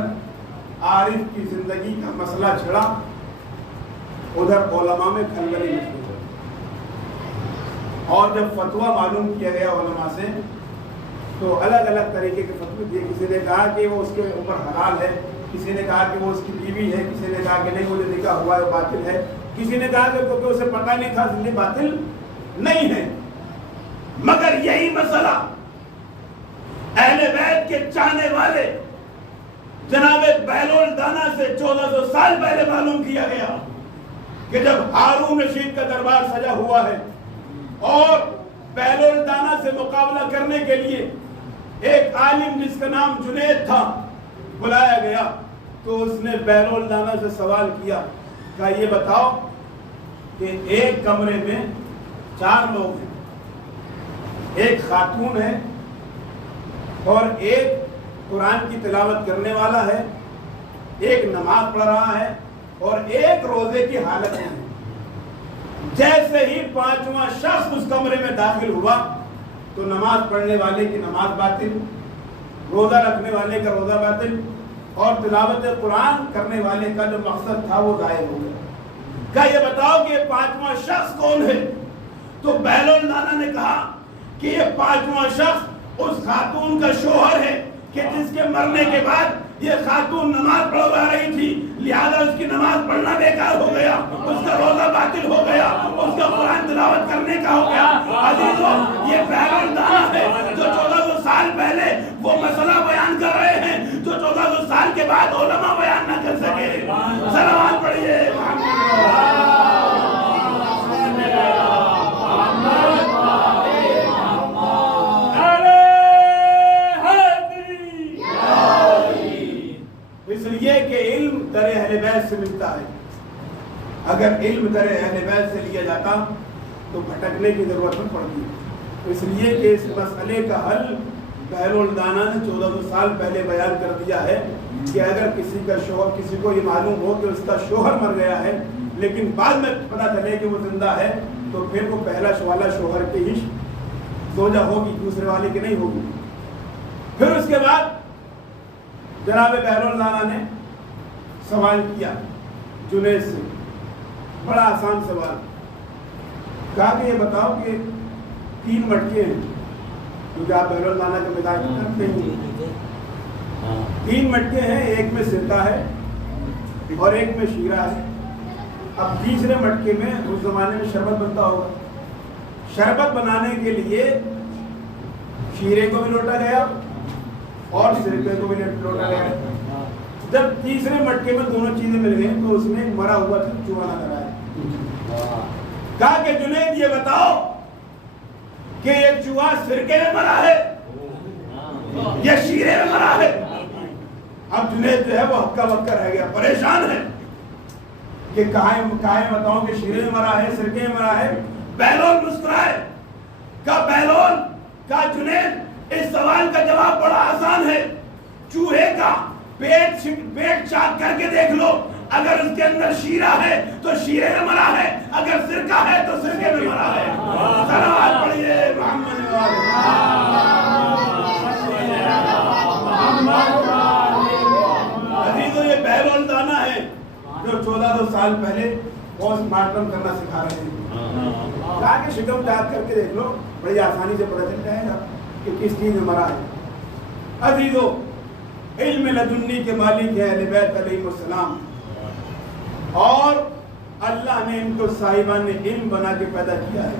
عارف کی زندگی کا مسئلہ چھڑا، ادھر علماء میں کھلبلی مچ گئی، اور جب فتویٰ معلوم کیا گیا علماء سے تو الگ الگ طریقے کے فتوے دیے، کسی نے کہا کہ وہ اس کے اوپر حلال ہے، کسی نے کہا کہ وہ اس کی بیوی ہے، کسی نے کہا کہ نہیں وہ جو نکاح ہوا ہے باطل ہے، کسی نے کہا کہ کیونکہ اسے پتہ نہیں تھا زندگی باطل نہیں ہے۔ مگر یہی مسئلہ اہل بیت کے چاہنے والے جناب بہلول دانا سے 1400 سال پہلے معلوم کیا گیا کہ جب ہارون رشید کا دربار سجا ہوا ہے اور بہلول دانا سے مقابلہ کرنے کے لیے ایک عالم جس کا نام جنید تھا بلایا گیا تو اس نے بہلول دانا سے سوال کیا کہ یہ بتاؤ کہ ایک کمرے میں 4 لوگ ہیں، ایک خاتون ہے اور ایک قرآن کی تلاوت کرنے والا ہے، ایک نماز پڑھ رہا ہے اور ایک روزے کی حالت میں ہے۔ جیسے ہی 5واں شخص اس کمرے میں داخل ہوا تو نماز پڑھنے والے کی نماز باطل، روزہ رکھنے والے کا روزہ باطل اور تلاوت قرآن کرنے والے کا جو مقصد تھا وہ ضائع ہو گیا۔ کیا یہ بتاؤ کہ یہ 5واں شخص کون ہے؟ تو بہلول دانا نے کہا کہ یہ 5واں شخص اس خاتون کا شوہر ہے کہ جس کے مرنے کے بعد یہ خاتون نماز پڑھوا رہی تھی، لہذا اس کی نماز پڑھنا بیکار ہو گیا، اس کا روزہ باطل ہو گیا، اس کا قرآن تلاوت کرنے کا ہو گیا۔ عزیزو، یہ بہلول دانا ہے جو 1400 سال پہلے وہ مسئلہ بیان کر رہے ہیں جو 1400 سال کے بعد علماء بیان نہ کر سکے۔ صلوات پڑھیے اس لیے کہ علم در اہل بیت سے ملتا ہے۔ اگر علم در اہل بیت سے لیا جاتا تو بھٹکنے کی ضرورت نہ پڑتی۔ اس لیے کہ اس مسئلے کا حل بہلول دانا نے 1400 سال پہلے بیان کر دیا ہے کہ اگر کسی کا شوہر، کسی کو یہ معلوم ہو کہ اس کا شوہر مر گیا ہے لیکن بعد میں پتہ چلے کہ وہ زندہ ہے تو پھر وہ پہلا والا شوہر کی ہی زوجہ ہوگی، دوسرے والے کی نہیں ہوگی۔ پھر اس کے بعد جناب بہلول دانا نے سوال کیا جنید سے، بڑا آسان سوال، کہا کہ یہ بتاؤ کہ 3 مٹکے ہیں، کیونکہ آپ بہلول دانا کے مزاج کرتے ہیں، 3 مٹکے ہیں، ایک میں سرکہ ہے اور ایک میں شیرہ ہے۔ اب تیسرے مٹکے میں اس زمانے میں شربت بنتا ہوگا، شربت بنانے کے لیے شیرے کو بھی لوٹا گیا اور سرکے کو بھی لوٹا گیا۔ جب تیسرے مٹکے میں دونوں چیزیں مل گئی تو اس نے مرا ہوا تھا چوہا نظر آیا۔ کہا کہ جنید یہ بتاؤ کہ یہ چوہا سرکے میں مرا ہے یا شیرے میں مرا ہے؟ اب جنید جو ہے وہ ہکا بکا رہ گیا، پریشان ہے کہ کہاں بتاؤں کہ شیرے میں مرا ہے، سرکے میں مرا ہے۔ بہلول مسکرائے، کہا بہلول، کہا جنید اس سوال کا جواب بڑا آسان ہے، چوہے کا پیٹ چاک کر کے دیکھ لو، اگر اس کے اندر شیرہ ہے تو شیرے میں مرا ہے، اگر سرکہ ہے تو سرکے میں مرا ہے۔ صلوات پڑھیے محمد عزیزو، یہ بہلول دانا ہے جو 1400 سال پہلے پوسٹ مارٹم کرنا سکھا رہے ہیں۔ کہا کہ شکم چاک کر کے دیکھ لو، بڑی آسانی سے پتہ چل جائے گا کہ کس چیز میں مرا ہے۔ عزیزو، علم لدنی کے مالک ہیں اہل بیت علیہ السلام، اور اللہ نے ان کو صاحبان علم بنا کے پیدا کیا ہے،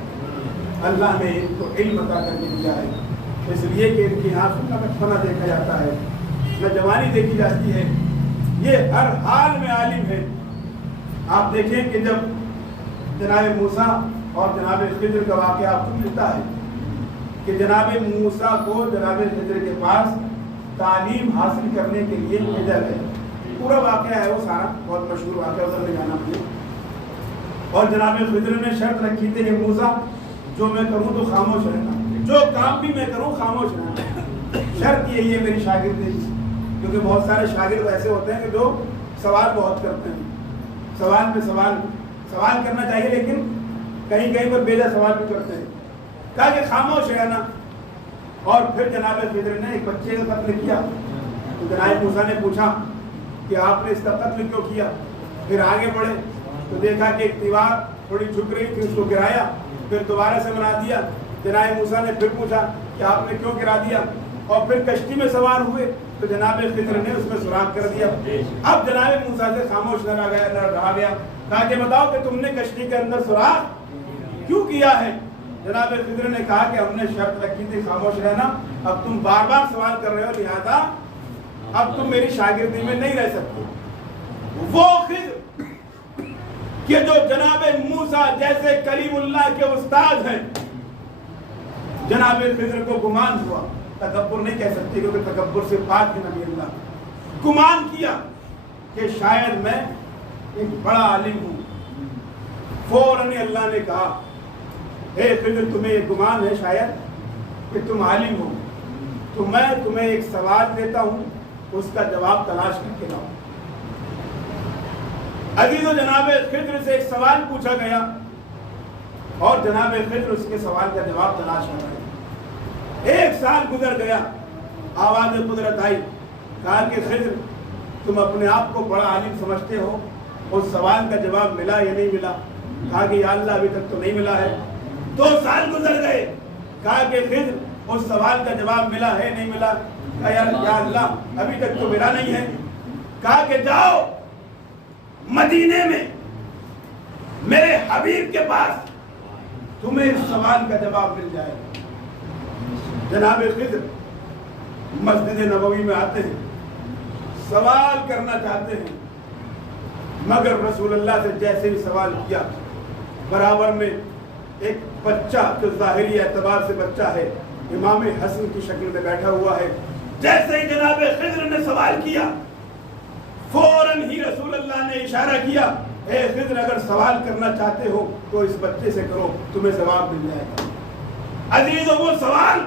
اللہ نے ان کو علم عطا کر کے دیا ہے، اس لیے کہ ان کی آنکھوں کا بچپنا دیکھا جاتا ہے، نوجوانی دیکھی جاتی ہے، یہ ہر حال میں عالم ہے۔ آپ دیکھیں کہ جب جناب موسیٰ اور جناب خضر کا واقعہ آپ کو ملتا ہے کہ جناب موسیٰ کو جناب خضر کے پاس تعلیم حاصل کرنے کے لیے بھیجا گیا، پورا واقعہ ہے وہ سارا، بہت مشہور واقعہ، ادھر نہیں جانا مجھے۔ اور جناب خضر نے شرط رکھی تھی کہ موسیٰ جو میں کروں تو خاموش رہنا، جو کام بھی میں کروں خاموش رہنا، شرط یہی ہے میری شاگردی، کیونکہ بہت سارے شاگرد ایسے ہوتے ہیں کہ جو سوال بہت کرتے ہیں، سوال پہ سوال کرنا چاہیے لیکن کہیں کہیں پر بیجا سوال بھی کرتے ہیں۔ کہا کہ خاموش رہنا۔ اور پھر جناب خضر نے ایک بچے کا قتل کیا تو جناب موسیٰ نے پوچھا کہ آپ نے اس کا قتل کیوں کیا؟ پھر آگے بڑھے تو دیکھا کہ ایک دیوار تھوڑی جھک رہی تھی، اس کو گرایا، پھر دوبارہ سے بنا دیا۔ جناب موسیٰ نے پھر پوچھا کہ آپ نے کیوں گرا دیا؟ اور پھر کشتی میں سوار ہوئے تو جناب خضر نے اس میں سوراخ کر دیا۔ اب جناب موسیٰ سے خاموش نہ رہا گیا، کہا کہ بتاؤ کہ تم نے کشتی کے اندر سوراخ کیوں کیا ہے؟ جناب خضر نے کہا کہ ہم نے شرط رکھی تھی خاموش رہنا، اب تم بار بار سوال کر رہے ہو، لہذا اب تم میری شاگردی میں نہیں رہ سکتے۔ وہ خضر کہ جو جناب موسیٰ جیسے کلیم اللہ کے استاد ہیں، جناب خضر کو گمان ہوا، تکبر نہیں کہہ سکتے کیونکہ تکبر سے پاک ہے نبی اللہ۔ گمان کیا کہ شاید میں ایک بڑا عالم ہوں۔ فوراً اللہ نے کہا اے خضر تمہیں یہ گمان ہے شاید کہ تم عالم ہو، تو میں تمہیں ایک سوال دیتا ہوں، اس کا جواب تلاش کر کے لاؤ۔ عزیز و جناب خضر سے ایک سوال پوچھا گیا اور جناب خضر اس کے سوال کا جواب تلاش کر رہے۔ 1 سال گزر گیا، آواز قدرت آئی، کہا کہ خضر تم اپنے آپ کو بڑا عالم سمجھتے ہو، اس سوال کا جواب ملا یا نہیں ملا؟ کہا کہ یا اللہ ابھی تک تو نہیں ملا ہے۔ 2 سال گزر گئے، کہا کہ خضر اس سوال کا جواب ملا ہے نہیں ملا؟ کہا یا اللہ ابھی تک تو ملا نہیں ہے۔ کہا کہ جاؤ مدینے میں میرے حبیب کے پاس، تمہیں اس سوال کا جواب مل جائے۔ جناب خضر مسجد نبوی میں آتے ہیں، سوال کرنا چاہتے ہیں، مگر رسول اللہ سے جیسے ہی سوال کیا، برابر میں ایک بچہ جو ظاہری اعتبار سے بچہ ہے، امام حسن کی شکل میں بیٹھا ہوا ہے، جیسے ہی جناب خضر نے سوال کیا، فوراً ہی رسول اللہ نے اشارہ کیا اے خضر اگر سوال کرنا چاہتے ہو تو اس بچے سے کرو، تمہیں جواب مل جائے گا۔ عزیزوں وہ سوال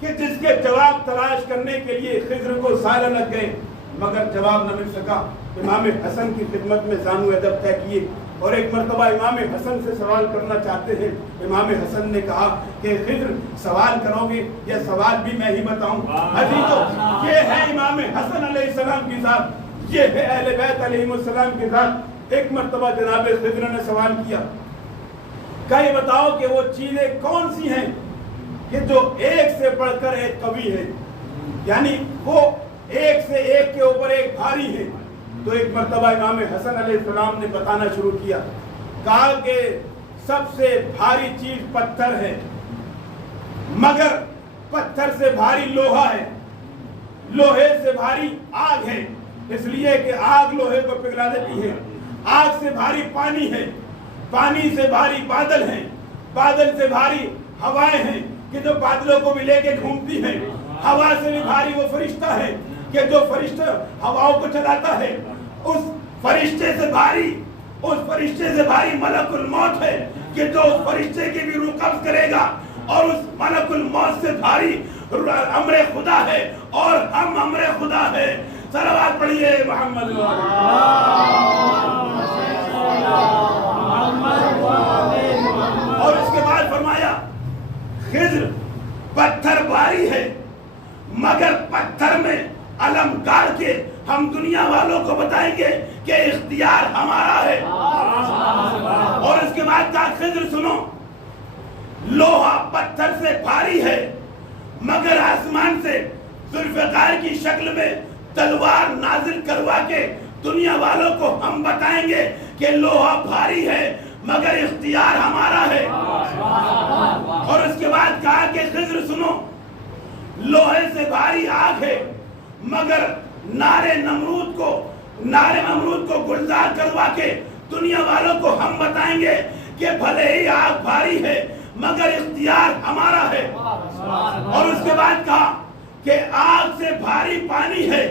کہ جس کے جواب تلاش کرنے کے لیے خضر کو سال لگ گئے مگر جواب نہ مل سکا، امام حسن کی خدمت میں زانو ادب طے کیے اور ایک مرتبہ امام حسن سے سوال کرنا چاہتے ہیں۔ امام حسن نے کہا کہ خضر سوال کرو گے یا سوال بھی میں ہی بتاؤں؟ عزیزوں یہ ہے امام حسن علیہ السلام کی ذات، یہ ہے اہل بیت علیہ السلام کی ذات۔ ایک مرتبہ جناب خضر نے سوال کیا کہ یہ بتاؤ کہ وہ چیزیں کون سی ہیں کہ جو ایک سے بڑھ کر ایک قوی ہے، یعنی وہ ایک سے ایک کے اوپر ایک بھاری ہے۔ تو ایک مرتبہ امام حسن علیہ السلام نے بتانا شروع کیا، کہا کہ سب سے بھاری چیز پتھر ہے، مگر پتھر سے بھاری لوہا ہے، لوہے سے بھاری آگ ہے، اس لیے کہ آگ لوہے کو پگھلا دیتی ہے، آگ سے بھاری پانی ہے، پانی سے بھاری بادل ہیں، بادل سے بھاری ہوائیں ہیں کہ جو بادلوں کو بھی لے کے گھومتی ہیں، ہوا سے بھی بھاری وہ فرشتہ ہے کہ جو فرشتہ ہواؤں کو چلاتا ہے، اس فرشتے سے بھاری ملک الموت ہے کہ جو اس فرشتے کی بھی روح قبض کرے گا، اور اس ملک الموت سے بھاری امر خدا ہے اور ہم امر خدا ہے۔ صلوات پڑھیے محمد۔ اور اس کے بعد فرمایا خضر پتھر بھاری ہے مگر پتھر میں علم گاڑ کے ہم دنیا والوں کو بتائیں گے کہ اختیار ہمارا ہے۔ اور اس کے بعد کہا خضر سنو، لوہا پتھر سے بھاری ہے مگر آسمان سے ذوالفقار کی شکل میں تلوار نازل کروا کے دنیا والوں کو ہم بتائیں گے کہ لوہا بھاری ہے مگر اختیار ہمارا ہے۔ اور اس کے بعد کہا کہ خضر سنو، لوہے سے بھاری آگ ہے مگر نارے نمرود کو گلزار کروا کے دنیا والوں کو ہم بتائیں گے کہ بھلے ہی آگ بھاری ہے مگر اختیار ہمارا ہے۔ اور اس کے بعد کہا کہ آگ سے بھاری پانی ہے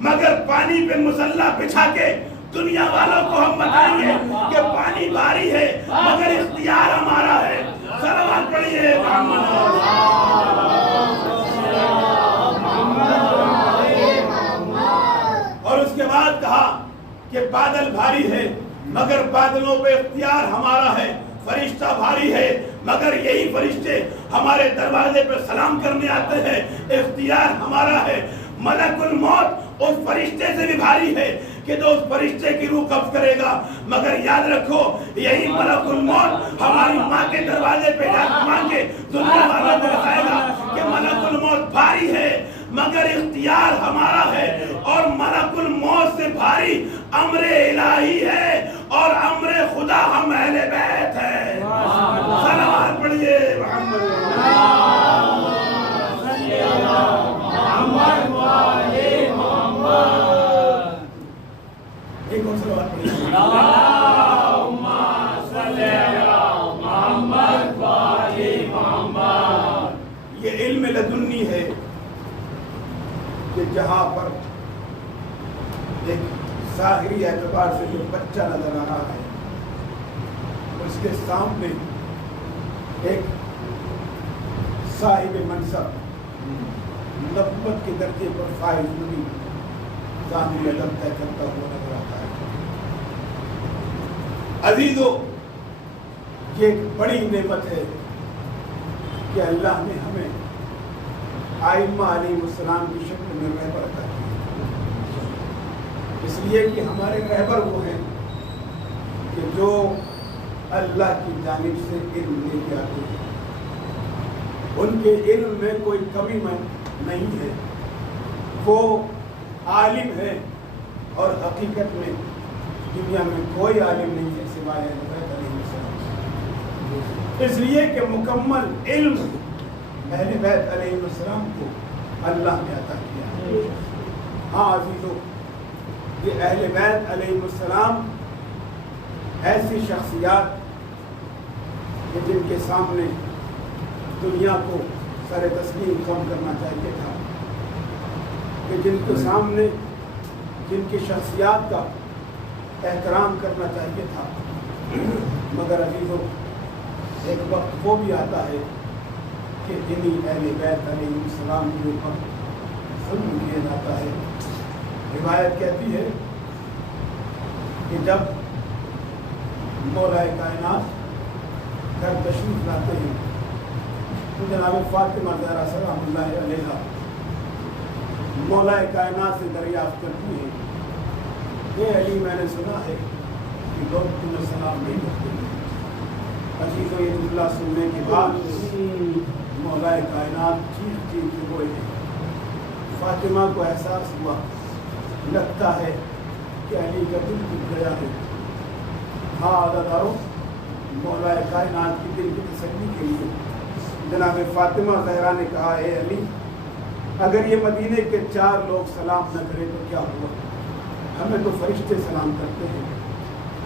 مگر پانی پہ مسلح بچھا کے دنیا والوں کو ہم بتائیں گے کہ پانی بھاری ہے مگر اختیار ہمارا ہے۔ صلوات پڑھیے محمد۔ اور اس کے بعد کہا کہ بادل بھاری ہے مگر بادلوں پہ اختیار ہمارا ہے، فرشتہ بھاری ہے مگر یہی فرشتے ہمارے دروازے پہ سلام کرنے آتے ہیں، اختیار ہمارا ہے۔ ملک الموت اس فرشتے سے بھی بھاری ہے کہ جو اس فرشتے کی روح قبض کرے گا، مگر یاد رکھو یہی ملک الموت ہماری ماں کے دروازے پہ جا مانگ کے دنیا والوں کو بتائے گا کہ ملک الموت بھاری ہے مگر اختیار ہمارا ہے، اور ملک الموت سے بھاری امر الہی ہے اور امر خدا ہم اہل بیت ہے۔ صلوات پڑھیے محمد۔ ایک اور صلوات پڑھیے۔ اللہم صلی علی محمد و آل محمد۔ یہ علم لدنی ہے جہاں پر ایک ظاہری اعتبار سے جو بچہ نظر آ رہا ہے اس کے سامنے ایک صاحب منصب نبوت کے درجے پر فائز نبی ظاہری ادب طے کرتا ہوا نظر آتا ہے۔ عزیزو، یہ ایک بڑی نعمت ہے کہ اللہ نے ہمیں ائمہ علیہ السلام کی شکل میں رہبر عطا کی، اس لیے کہ ہمارے رہبر وہ ہیں کہ جو اللہ کی جانب سے علم لے کے آتے ہیں، ان کے علم میں کوئی کمی نہیں ہے، وہ عالم ہے، اور حقیقت میں دنیا میں کوئی عالم نہیں ہے سوائے اہل بیت علیہ السلام، اس لیے کہ مکمل علم اہل بیت علیہ السلام کو اللہ نے عطا کیا ہے۔ ہاں عزیزو، یہ اہل بیت علیہ السلام ایسی شخصیات کہ جن کے سامنے دنیا کو سر تسلیم کم کرنا چاہیے تھا، کہ جن کے سامنے جن کی شخصیات کا احترام کرنا چاہیے تھا، مگر عزیزو ایک وقت وہ بھی آتا ہے کہ انہی اہل بیت علیہ السلام کے اوپر ظلم کیا جاتا ہے۔ روایت کہتی ہے کہ جب مولا کائنات گھر تشریف لاتے ہیں تو جناب فاطمہ زہرا سلام اللہ علیہا مولا کائنات سے دریافت کرتی ہے، اے علی، میں نے سنا ہے کہ لوگ تمہیں سلام نہیں کرتے ہیں۔ عزیزو، یہ جملہ سننے کے بعد مولا کائنات چیخ چیخ کے روئے ہیں۔ فاطمہ کو احساس ہوا، لگتا ہے کہ علی کا دل ٹوٹ گیا ہے۔ ہاں عزیزو، مولا کائنات کی دل کی تسلی کے لیے جناب فاطمہ زہرا نے کہا، اے علی، اگر یہ مدینے کے 4 لوگ سلام نہ کریں تو کیا ہوا؟ ہمیں تو فرشتے سلام کرتے ہیں،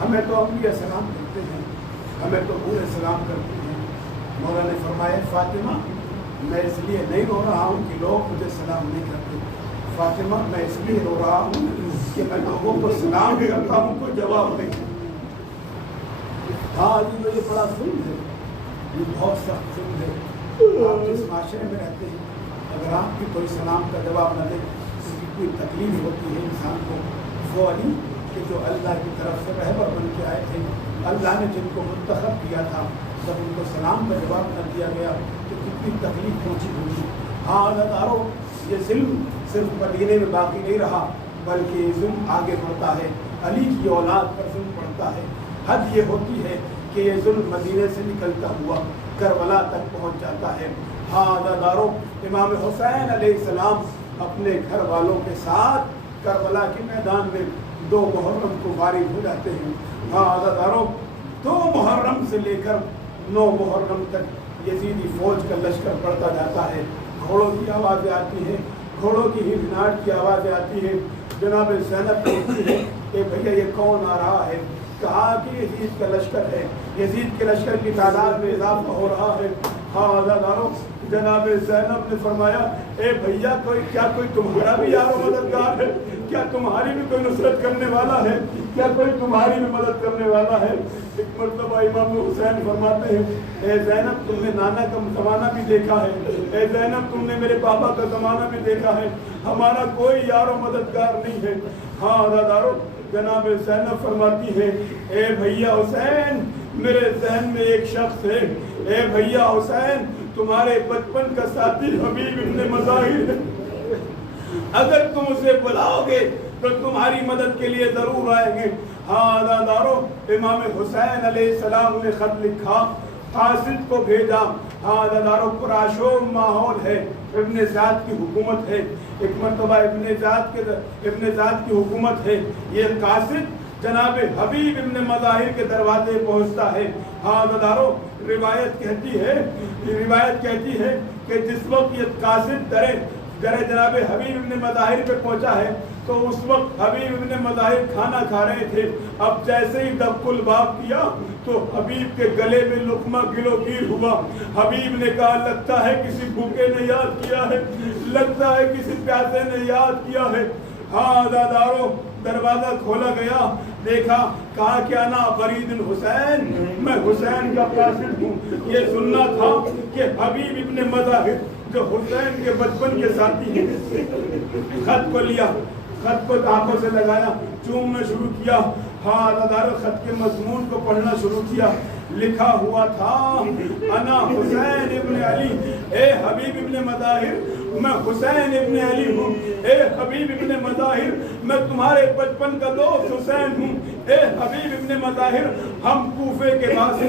ہمیں تو انبیاء سلام کرتے ہیں، ہمیں تو پورے سلام کرتے ہیں۔ مولا نے فرمایا، فاطمہ، میں اس لیے نہیں رو رہا ہوں کہ لوگ مجھے سلام نہیں کرتے، فاطمہ، میں اس لیے رو رہا ہوں کہ میں لوگوں کو سلام کرتا ہوں، کوئی جواب نہیں۔ ہاں جی، یہ بڑا ظلم ہے، یہ بہت سخت ظلم ہے۔ آپ جس معاشرے میں رہتے ہیں، اگر آپ کی کوئی سلام کا جواب نہ دے تو کوئی تکلیف ہوتی ہے انسان کو۔ وہ علی کہ جو اللہ کی طرف سے رہبر بن کے آئے تھے، اللہ نے جن کو منتخب کیا تھا، جب ان کو سلام کا جواب نہ دیا گیا تو کتنی تکلیف پہنچی ہوگی۔ ہاں عزیزو، یہ ظلم صرف مدینے میں باقی نہیں رہا، بلکہ یہ ظلم آگے بڑھتا ہے، علی کی اولاد پر ظلم پڑتا ہے۔ حد یہ ہوتی ہے کہ یہ ظلم مدینے سے نکلتا ہوا کربلا تک پہنچ جاتا ہے۔ ہاں عزیزو، امام حسین علیہ السلام اپنے گھر والوں کے ساتھ کربلا کے میدان میں 2 محرم کو فارغ ہو جاتے ہیں۔ ہاں عزیزو، 2 محرم سے لے کر 9 محرم تک یزیدی فوج کا لشکر بڑھتا جاتا ہے، گھوڑوں کی آوازیں آتی ہیں، گھوڑوں کی ہنہناہٹ کی آوازیں آتی ہیں۔ جناب زینب کہتی ہے کہ بھیا یہ کون آ رہا ہے؟ کہا کہ یزید کا لشکر ہے، یزید کے لشکر کی تعداد میں اضافہ ہو رہا ہے۔ ہاں عزیزو، جناب زینب نے فرمایا، اے بھیا، کیا کوئی تمہارا بھی یار و مددگار ہے؟ کیا تمہاری بھی کوئی نصرت کرنے والا ہے؟ کیا کوئی تمہاری بھی مدد کرنے والا ہے؟ ایک مرتبہ امام حسین فرماتے ہیں، اے زینب، تم نے نانا کا زمانہ بھی دیکھا ہے، اے زینب، تم نے میرے بابا کا زمانہ بھی دیکھا ہے، ہمارا کوئی یار و مددگار نہیں ہے۔ ہاں عزیزو، جناب زینب فرماتی ہے، اے بھیا حسین، میرے ذہن میں ایک شخص ہے، اے بھیا حسین، تمہارے بچپن کا ساتھی حبیب ابن مظاہر ہے، اگر تم اسے بلاؤ گے تو تمہاری مدد کے لیے ضرور آئیں گے۔ ہاں عزیزو، امام حسین علیہ السلام نے خط لکھا، قاصد کو بھیجا۔ ہاں عزیزو، پراشور ماحول ہے، ابن زیاد کی حکومت ہے، ایک مرتبہ ابن زیاد کی حکومت ہے۔ یہ قاصد جناب حبیب ابن مظاہر کے دروازے پہنچتا ہے۔ ہاں عزیزو، روایت کہتی ہے کہ جس وقت یہ قاصد ذرا جناب حبیب ابن مظاہر پہ پہنچا ہے تو اس وقت حبیب ابن مظاہر کھانا کھا رہے تھے. اب جیسے ہی دق الباب کیا تو حبیب کے گلے میں لقمہ گلو گیر ہوا. حبیب نے کہا لگتا ہے کسی بھوکے نے یاد کیا ہے, لگتا ہے کسی پیاسے نے یاد کیا ہے. ہاں عزادارو, دروازہ کھولا گیا, دیکھا, کہا کیا نا فرید حسین, میں حسین کا قاصد ہوں. یہ سننا تھا کہ حبیب ابن مظاہر جو حسین کے بچپن کے ساتھی ہیں. خط کو لیا, خط کو آنکھوں سے لگایا, چومنا شروع کیا. ہاں عزادارو, خط کے مضمون کو پڑھنا شروع کیا. لکھا ہوا تھا انا حسین ابن علی. اے حبیب ابن مظاہر, میں حسین ابن علی ہوں. اے حبیب ابن مظاہر, میں تمہارے بچپن کا دوست حسین ہوں. اے حبیب ابن مظاہر, ہم کوفے کے پاس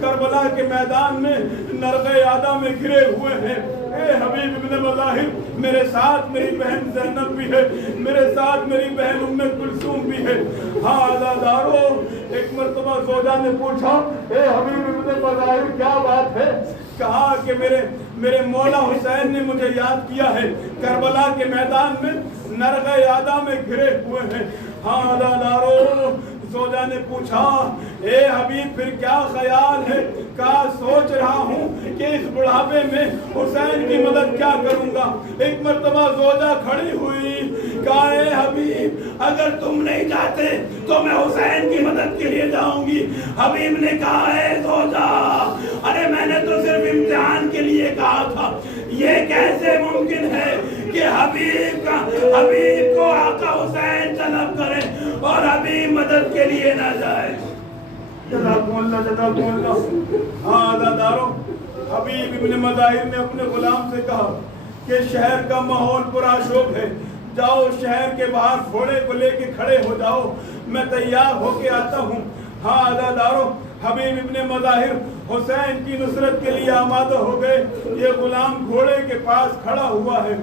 کربلا کے میدان میں نرغے آدھا میں گرے ہوئے ہیں. اے حبیب ابن مظاہر, میرے ساتھ میری بہن زینب بھی ہے, میرے ساتھ میری بہن ام کلثوم بھی ہے. ہاں عزادارو, ایک مرتبہ زوجہ نے پوچھا اے حبیب ابن مظاہر کیا بات ہے؟ کہا کہ میرے مولا حسین نے مجھے یاد کیا ہے, کربلا کے میدان میں نرغہ یادہ میں گھرے ہوئے ہیں. ہاں عزادارو, زوجہ نے پوچھا اے حبیب پھر کیا خیال ہے؟ کہا سوچ رہا ہوں کہ اس بڑھاپے میں حسین کی مدد کیا کروں گا. ایک مرتبہ زوجہ کھڑی ہوئی, کہا اے حبیب اگر تم نہیں جاتے تو میں حسین کی مدد کے لیے جاؤں گی. حبیب نے کہا اے زوجہ, ارے میں نے تو صرف امتحان کے لیے کہا تھا, یہ کیسے ممکن ہے کہ حبیب کو آقا حسین طلب کرے اور حبیب مدد کے لیے نہ جائے. جزاکم اللہ. ہاں عزادارو, حبیب ابن مظاہر نے اپنے غلام سے کہا کہ شہر کا ماحول پرآشوب ہے, جاؤ شہر کے باہر گھوڑے کو لے کے کھڑے ہو جاؤ, میں تیار ہو کے آتا ہوں. ہاں عزادارو, حبیب ابن مظاہر حسین کی نصرت کے لیے آمادہ ہو گئے. یہ غلام گھوڑے کے پاس کھڑا ہوا ہے.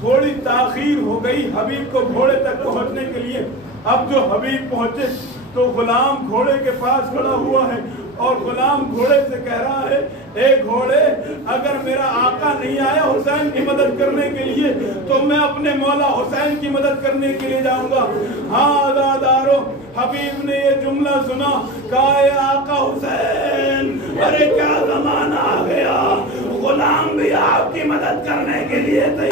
تھوڑی تاخیر ہو گئی حبیب کو گھوڑے تک پہنچنے کے لیے. اب جو حبیب پہنچے تو غلام گھوڑے کے پاس کھڑا ہوا ہے اور غلام گھوڑے سے کہہ رہا ہے اے گھوڑے, اگر میرا آقا نہیں آیا حسین کی مدد کرنے کے لیے تو میں اپنے مولا حسین کی مدد کرنے کے لیے جاؤں گا. ہاں عزادارو, حبیب نے یہ جملہ سنا, کہا اے آقا حسین, ارے کیا زمانہ آ گیا, غلام بھی آپ کی مدد کرنے کے لیے تھے.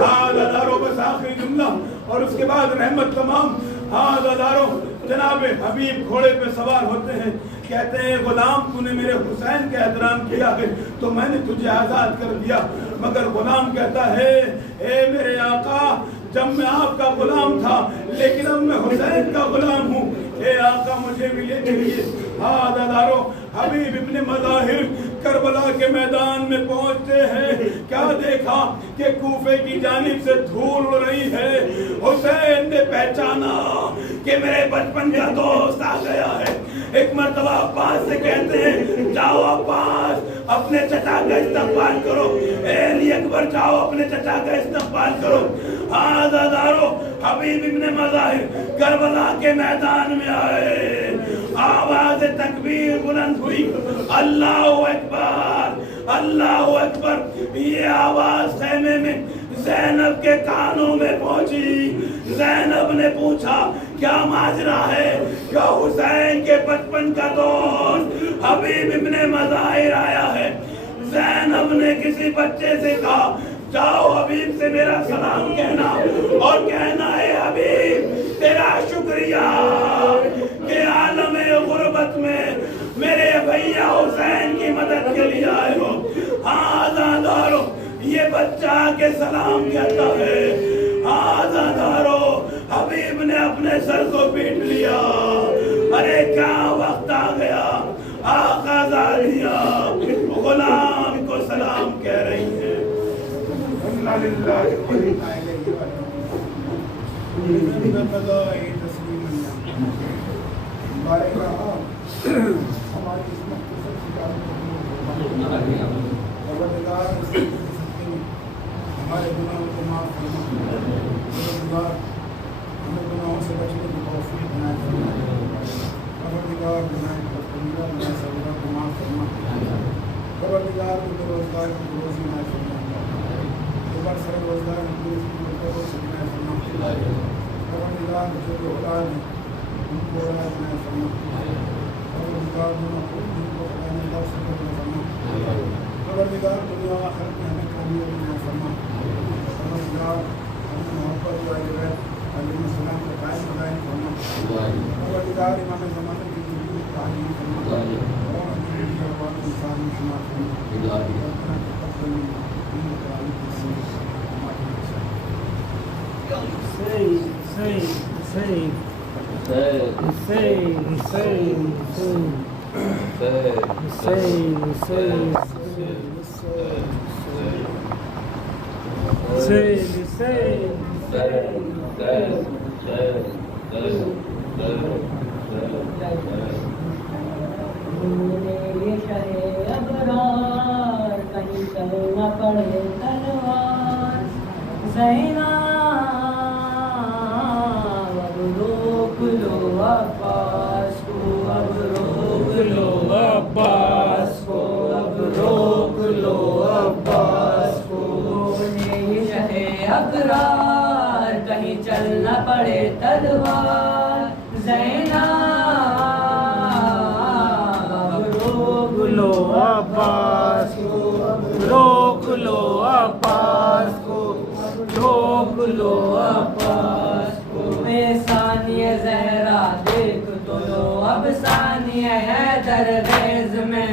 ہاں عزادارو, بس آخری جملہ اور اس کے بعد رحمت تمام. ہاں عزادارو, جناب حبیب گھوڑے پہ سوار ہوتے ہیں, کہتے ہیں غلام تو نے میرے حسین کا احترام کیا ہے تو میں نے تجھے آزاد کر دیا. مگر غلام کہتا ہے اے میرے آقا, جب میں آپ کا غلام تھا لیکن اب میں حسین کا غلام ہوں. اے آقا مجھے بھی لے چلیے. ہاں عزادارو, حبیب ابن مظاہر کربلا کے میدان میں پہنچتے ہیں. کیا دیکھا کہ کوفے کی جانب سے دھول اڑ رہی ہے. حسین نے پہچانا کہ میرے بچپن کا دوست آ گیا ہے. ایک مرتبہ عباس سے کہتے ہیں جاؤ عباس, اپنے چچا کا استقبال کرو. اے علی اکبر, جاؤ اپنے چچا کا استقبال کرو. ہاں عزادارو, حبیب ابن مظاہر کربلا کے میدان میں آئے. آواز تکبیر بلند ہوئی, اللہ اکبر, اللہ اکبر. یہ آواز خیمے میں زینب کے کانوں میں پہنچی. زینب نے پوچھا کیا ماجرا ہے؟ کیا حسین کے بچپن کا دوست حبیب ابن مظاہر آیا ہے؟ زینب نے کسی بچے سے کہا جاؤ حبیب سے میرا سلام کہنا اور کہنا ہے حبیب تیرا شکریہ کہ عالم غربت میں میرے بھیا حسین کی مدد کے لیے آئے ہو. ہاں عزادارو, یہ بچہ کے سلام کہتا ہے. ہاں عزادارو, حبیب نے اپنے سر کو پیٹ لیا. ارے کیا وقت آ گیا, آقا زادیہ غلام کو سلام کہہ رہی ہیں. ہمارے گناہوں کو معاف فرما. ہمیں گناہوں سے بچنے کی توفیق عنایت فرما. پروردگار گناہ کبیرہ گناہ صغیرہ کو معاف فرما. پروردگار کو بے روزگار کی روزی عنایت فرما. پروردگار جو جو اولاد ہیں ان کو اولاد بنائے فرما پروردگار دونوں کو ان کو خدا نے لفظ سے بنائے فرما پروردگار دنیا و آخرت میں ہمیں کامیاب بنائے فرما پروردگار ہمیں محبت و علیہ السلام کا قائم بنائے فرما پروردگار امام زمانے کی زندگی تعلیم فرما اور ہمیں جوان انسان شمار فرما ربنا تقبل منا انك عليم الحسين یہ شہ ابرار کہیں چلنا پڑے تلوار زینب اب روک لو عباس کو اب روک لو عباس کو اب روک لو عباس کو یہ شہ ابرار کہیں چلنا پڑے تلوار زینب عباس کو روک لو عباس کو روک لو عباس کو اے ثانیہ زہرا دیکھ تو لو اب ثانیہ حیدر خیز میں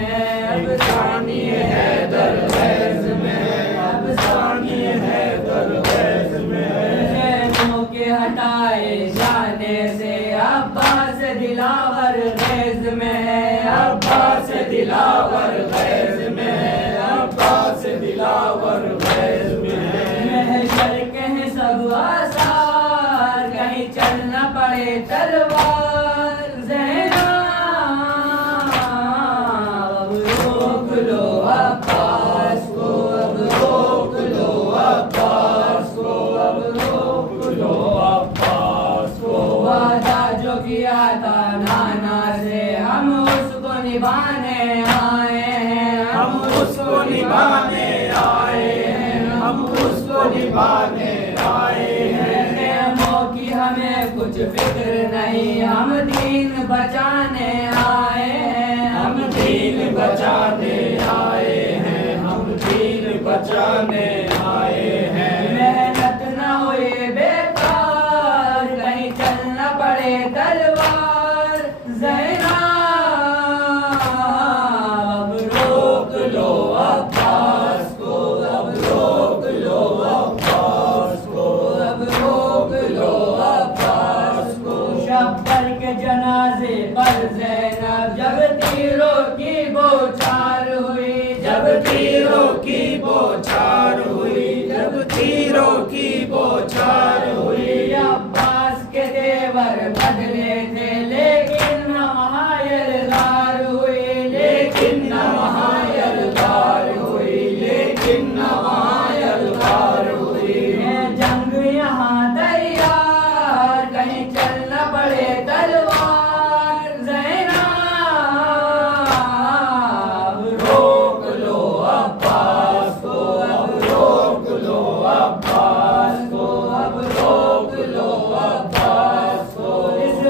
اب ثانیہ حیدر خیز میں اب ثانیہ حیدر خیز میں خیموں کے ہٹائے جانے سے عباس دلاور خیز میں عباس دلاور خیز میں عباس دلاور خیز میں محشر کے ہیں سب آثار کہیں چلنا پڑے تلوار زینب اب روک لو عباس کو اب روک لو عباس کو اب روک لو عباس کو وعدہ جو کیا تھا نانا سے ہم اس کو نبھانے آئے ہیں ہم اس کو نبھانے آئے ہیں ہم اس کو نبھانے آئے ہیں خیموں کی ہمیں کچھ فکر نہیں ہم دین بچانے آئے ہیں ہم دین بچانے آئے ہیں ہم دین بچانے آئے ہیں محنت نہ ہوئے بیکار کہیں چلنا پڑے تلوار زینب اب روک لو عباس کو اب روک لو عباس کو اب روک لو عباس کو شبر کے جنازے پر زینب جب تیروں کی بوچھار ہوئی جب تیروں کی بوچھار ہوئی جب تیروں کی بوچھار ہوئی عباس کے دیور بدلے تھے لیکن نہ مہایلدار ہوئی لیکن نہ مہایلدار ہوئی لیکن نہ مہایلدار ہوئی ہے جنگ یہاں تیار کہیں چلنا پڑے تلوار زینب اب روک لو عباس کو اب روک لو عباس کو اب روک لو عباس کو اس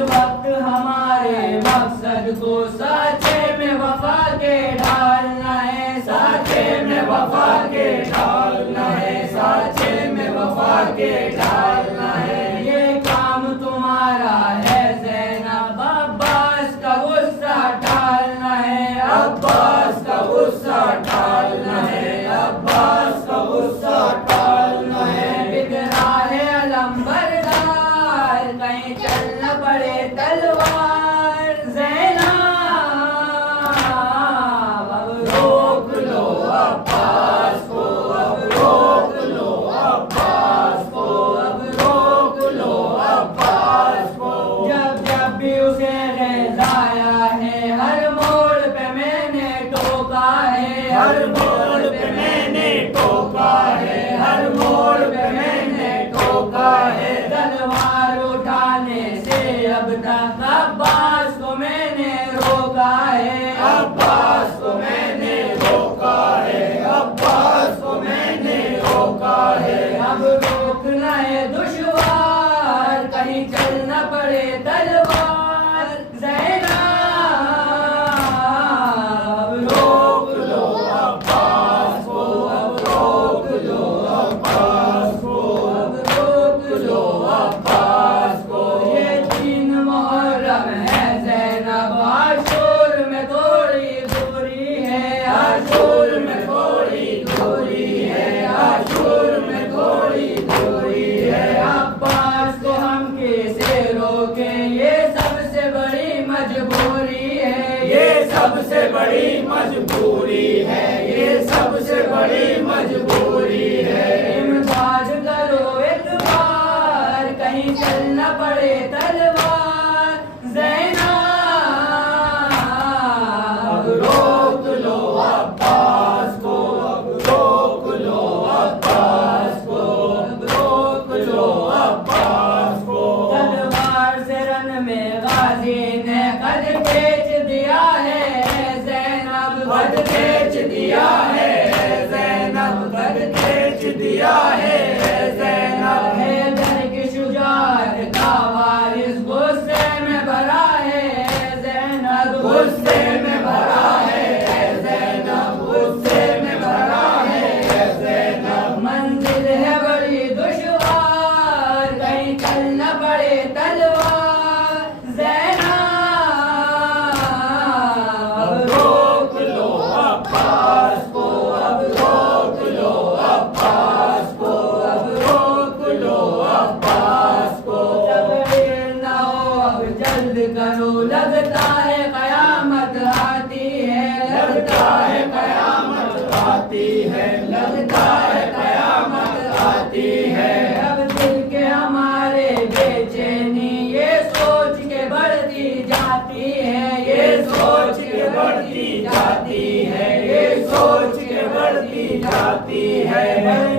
کہیں چل نہ پڑے تلوار زینب روک لو عباس کو اب روک لو عباس کو اب روک لو عباس کو یہ 3 محرم ہے زینب عاشور میں تھوڑی دوری ہے عاشور میں تھوڑی دوری ہے عاشور میں تھوڑی دوری ہے عباس کو ہم کیسے روکیں یہ سب سے بڑی مجبوری ہے یہ سب سے بڑی مجبوری ہے یہ سب سے بڑی مجبوری ہے امداد کرو ایک بار کہیں چل نہ پڑے تلوار زینب روک لو عباس کو اب روک لو عباس کو اب روک لو عباس کو تلوار سے رن میں غازی نے قد کھینچ دیا ہے زینب قد کھینچ دیا ہے زینب قد کھینچ دیا ہے زینب حیدر کی شجاعت کا وارث غصے میں بھرا ہے زینب غصے میں بھرا ہے زینب غصے میں بھرا ہے زینب منزل ہے بڑی دشوار کہیں چل نہ پڑے تلوار زینب اب روک لو عباس کو اب روک لو عباس کو اب روک لو عباس کو تبدیل نہ ہو اب جلد کرو لگتا ہے قیامت آتی ہے لگتا ہے قیامت آتی ہے لگتا ہے قیامت آتی ہے اب دل کے ہمارے بے چینی یہ سوچ کے بڑھتی جاتی ہے یہ سوچ کے بڑھتی جاتی ہے یہ سوچ کے بڑھتی جاتی ہے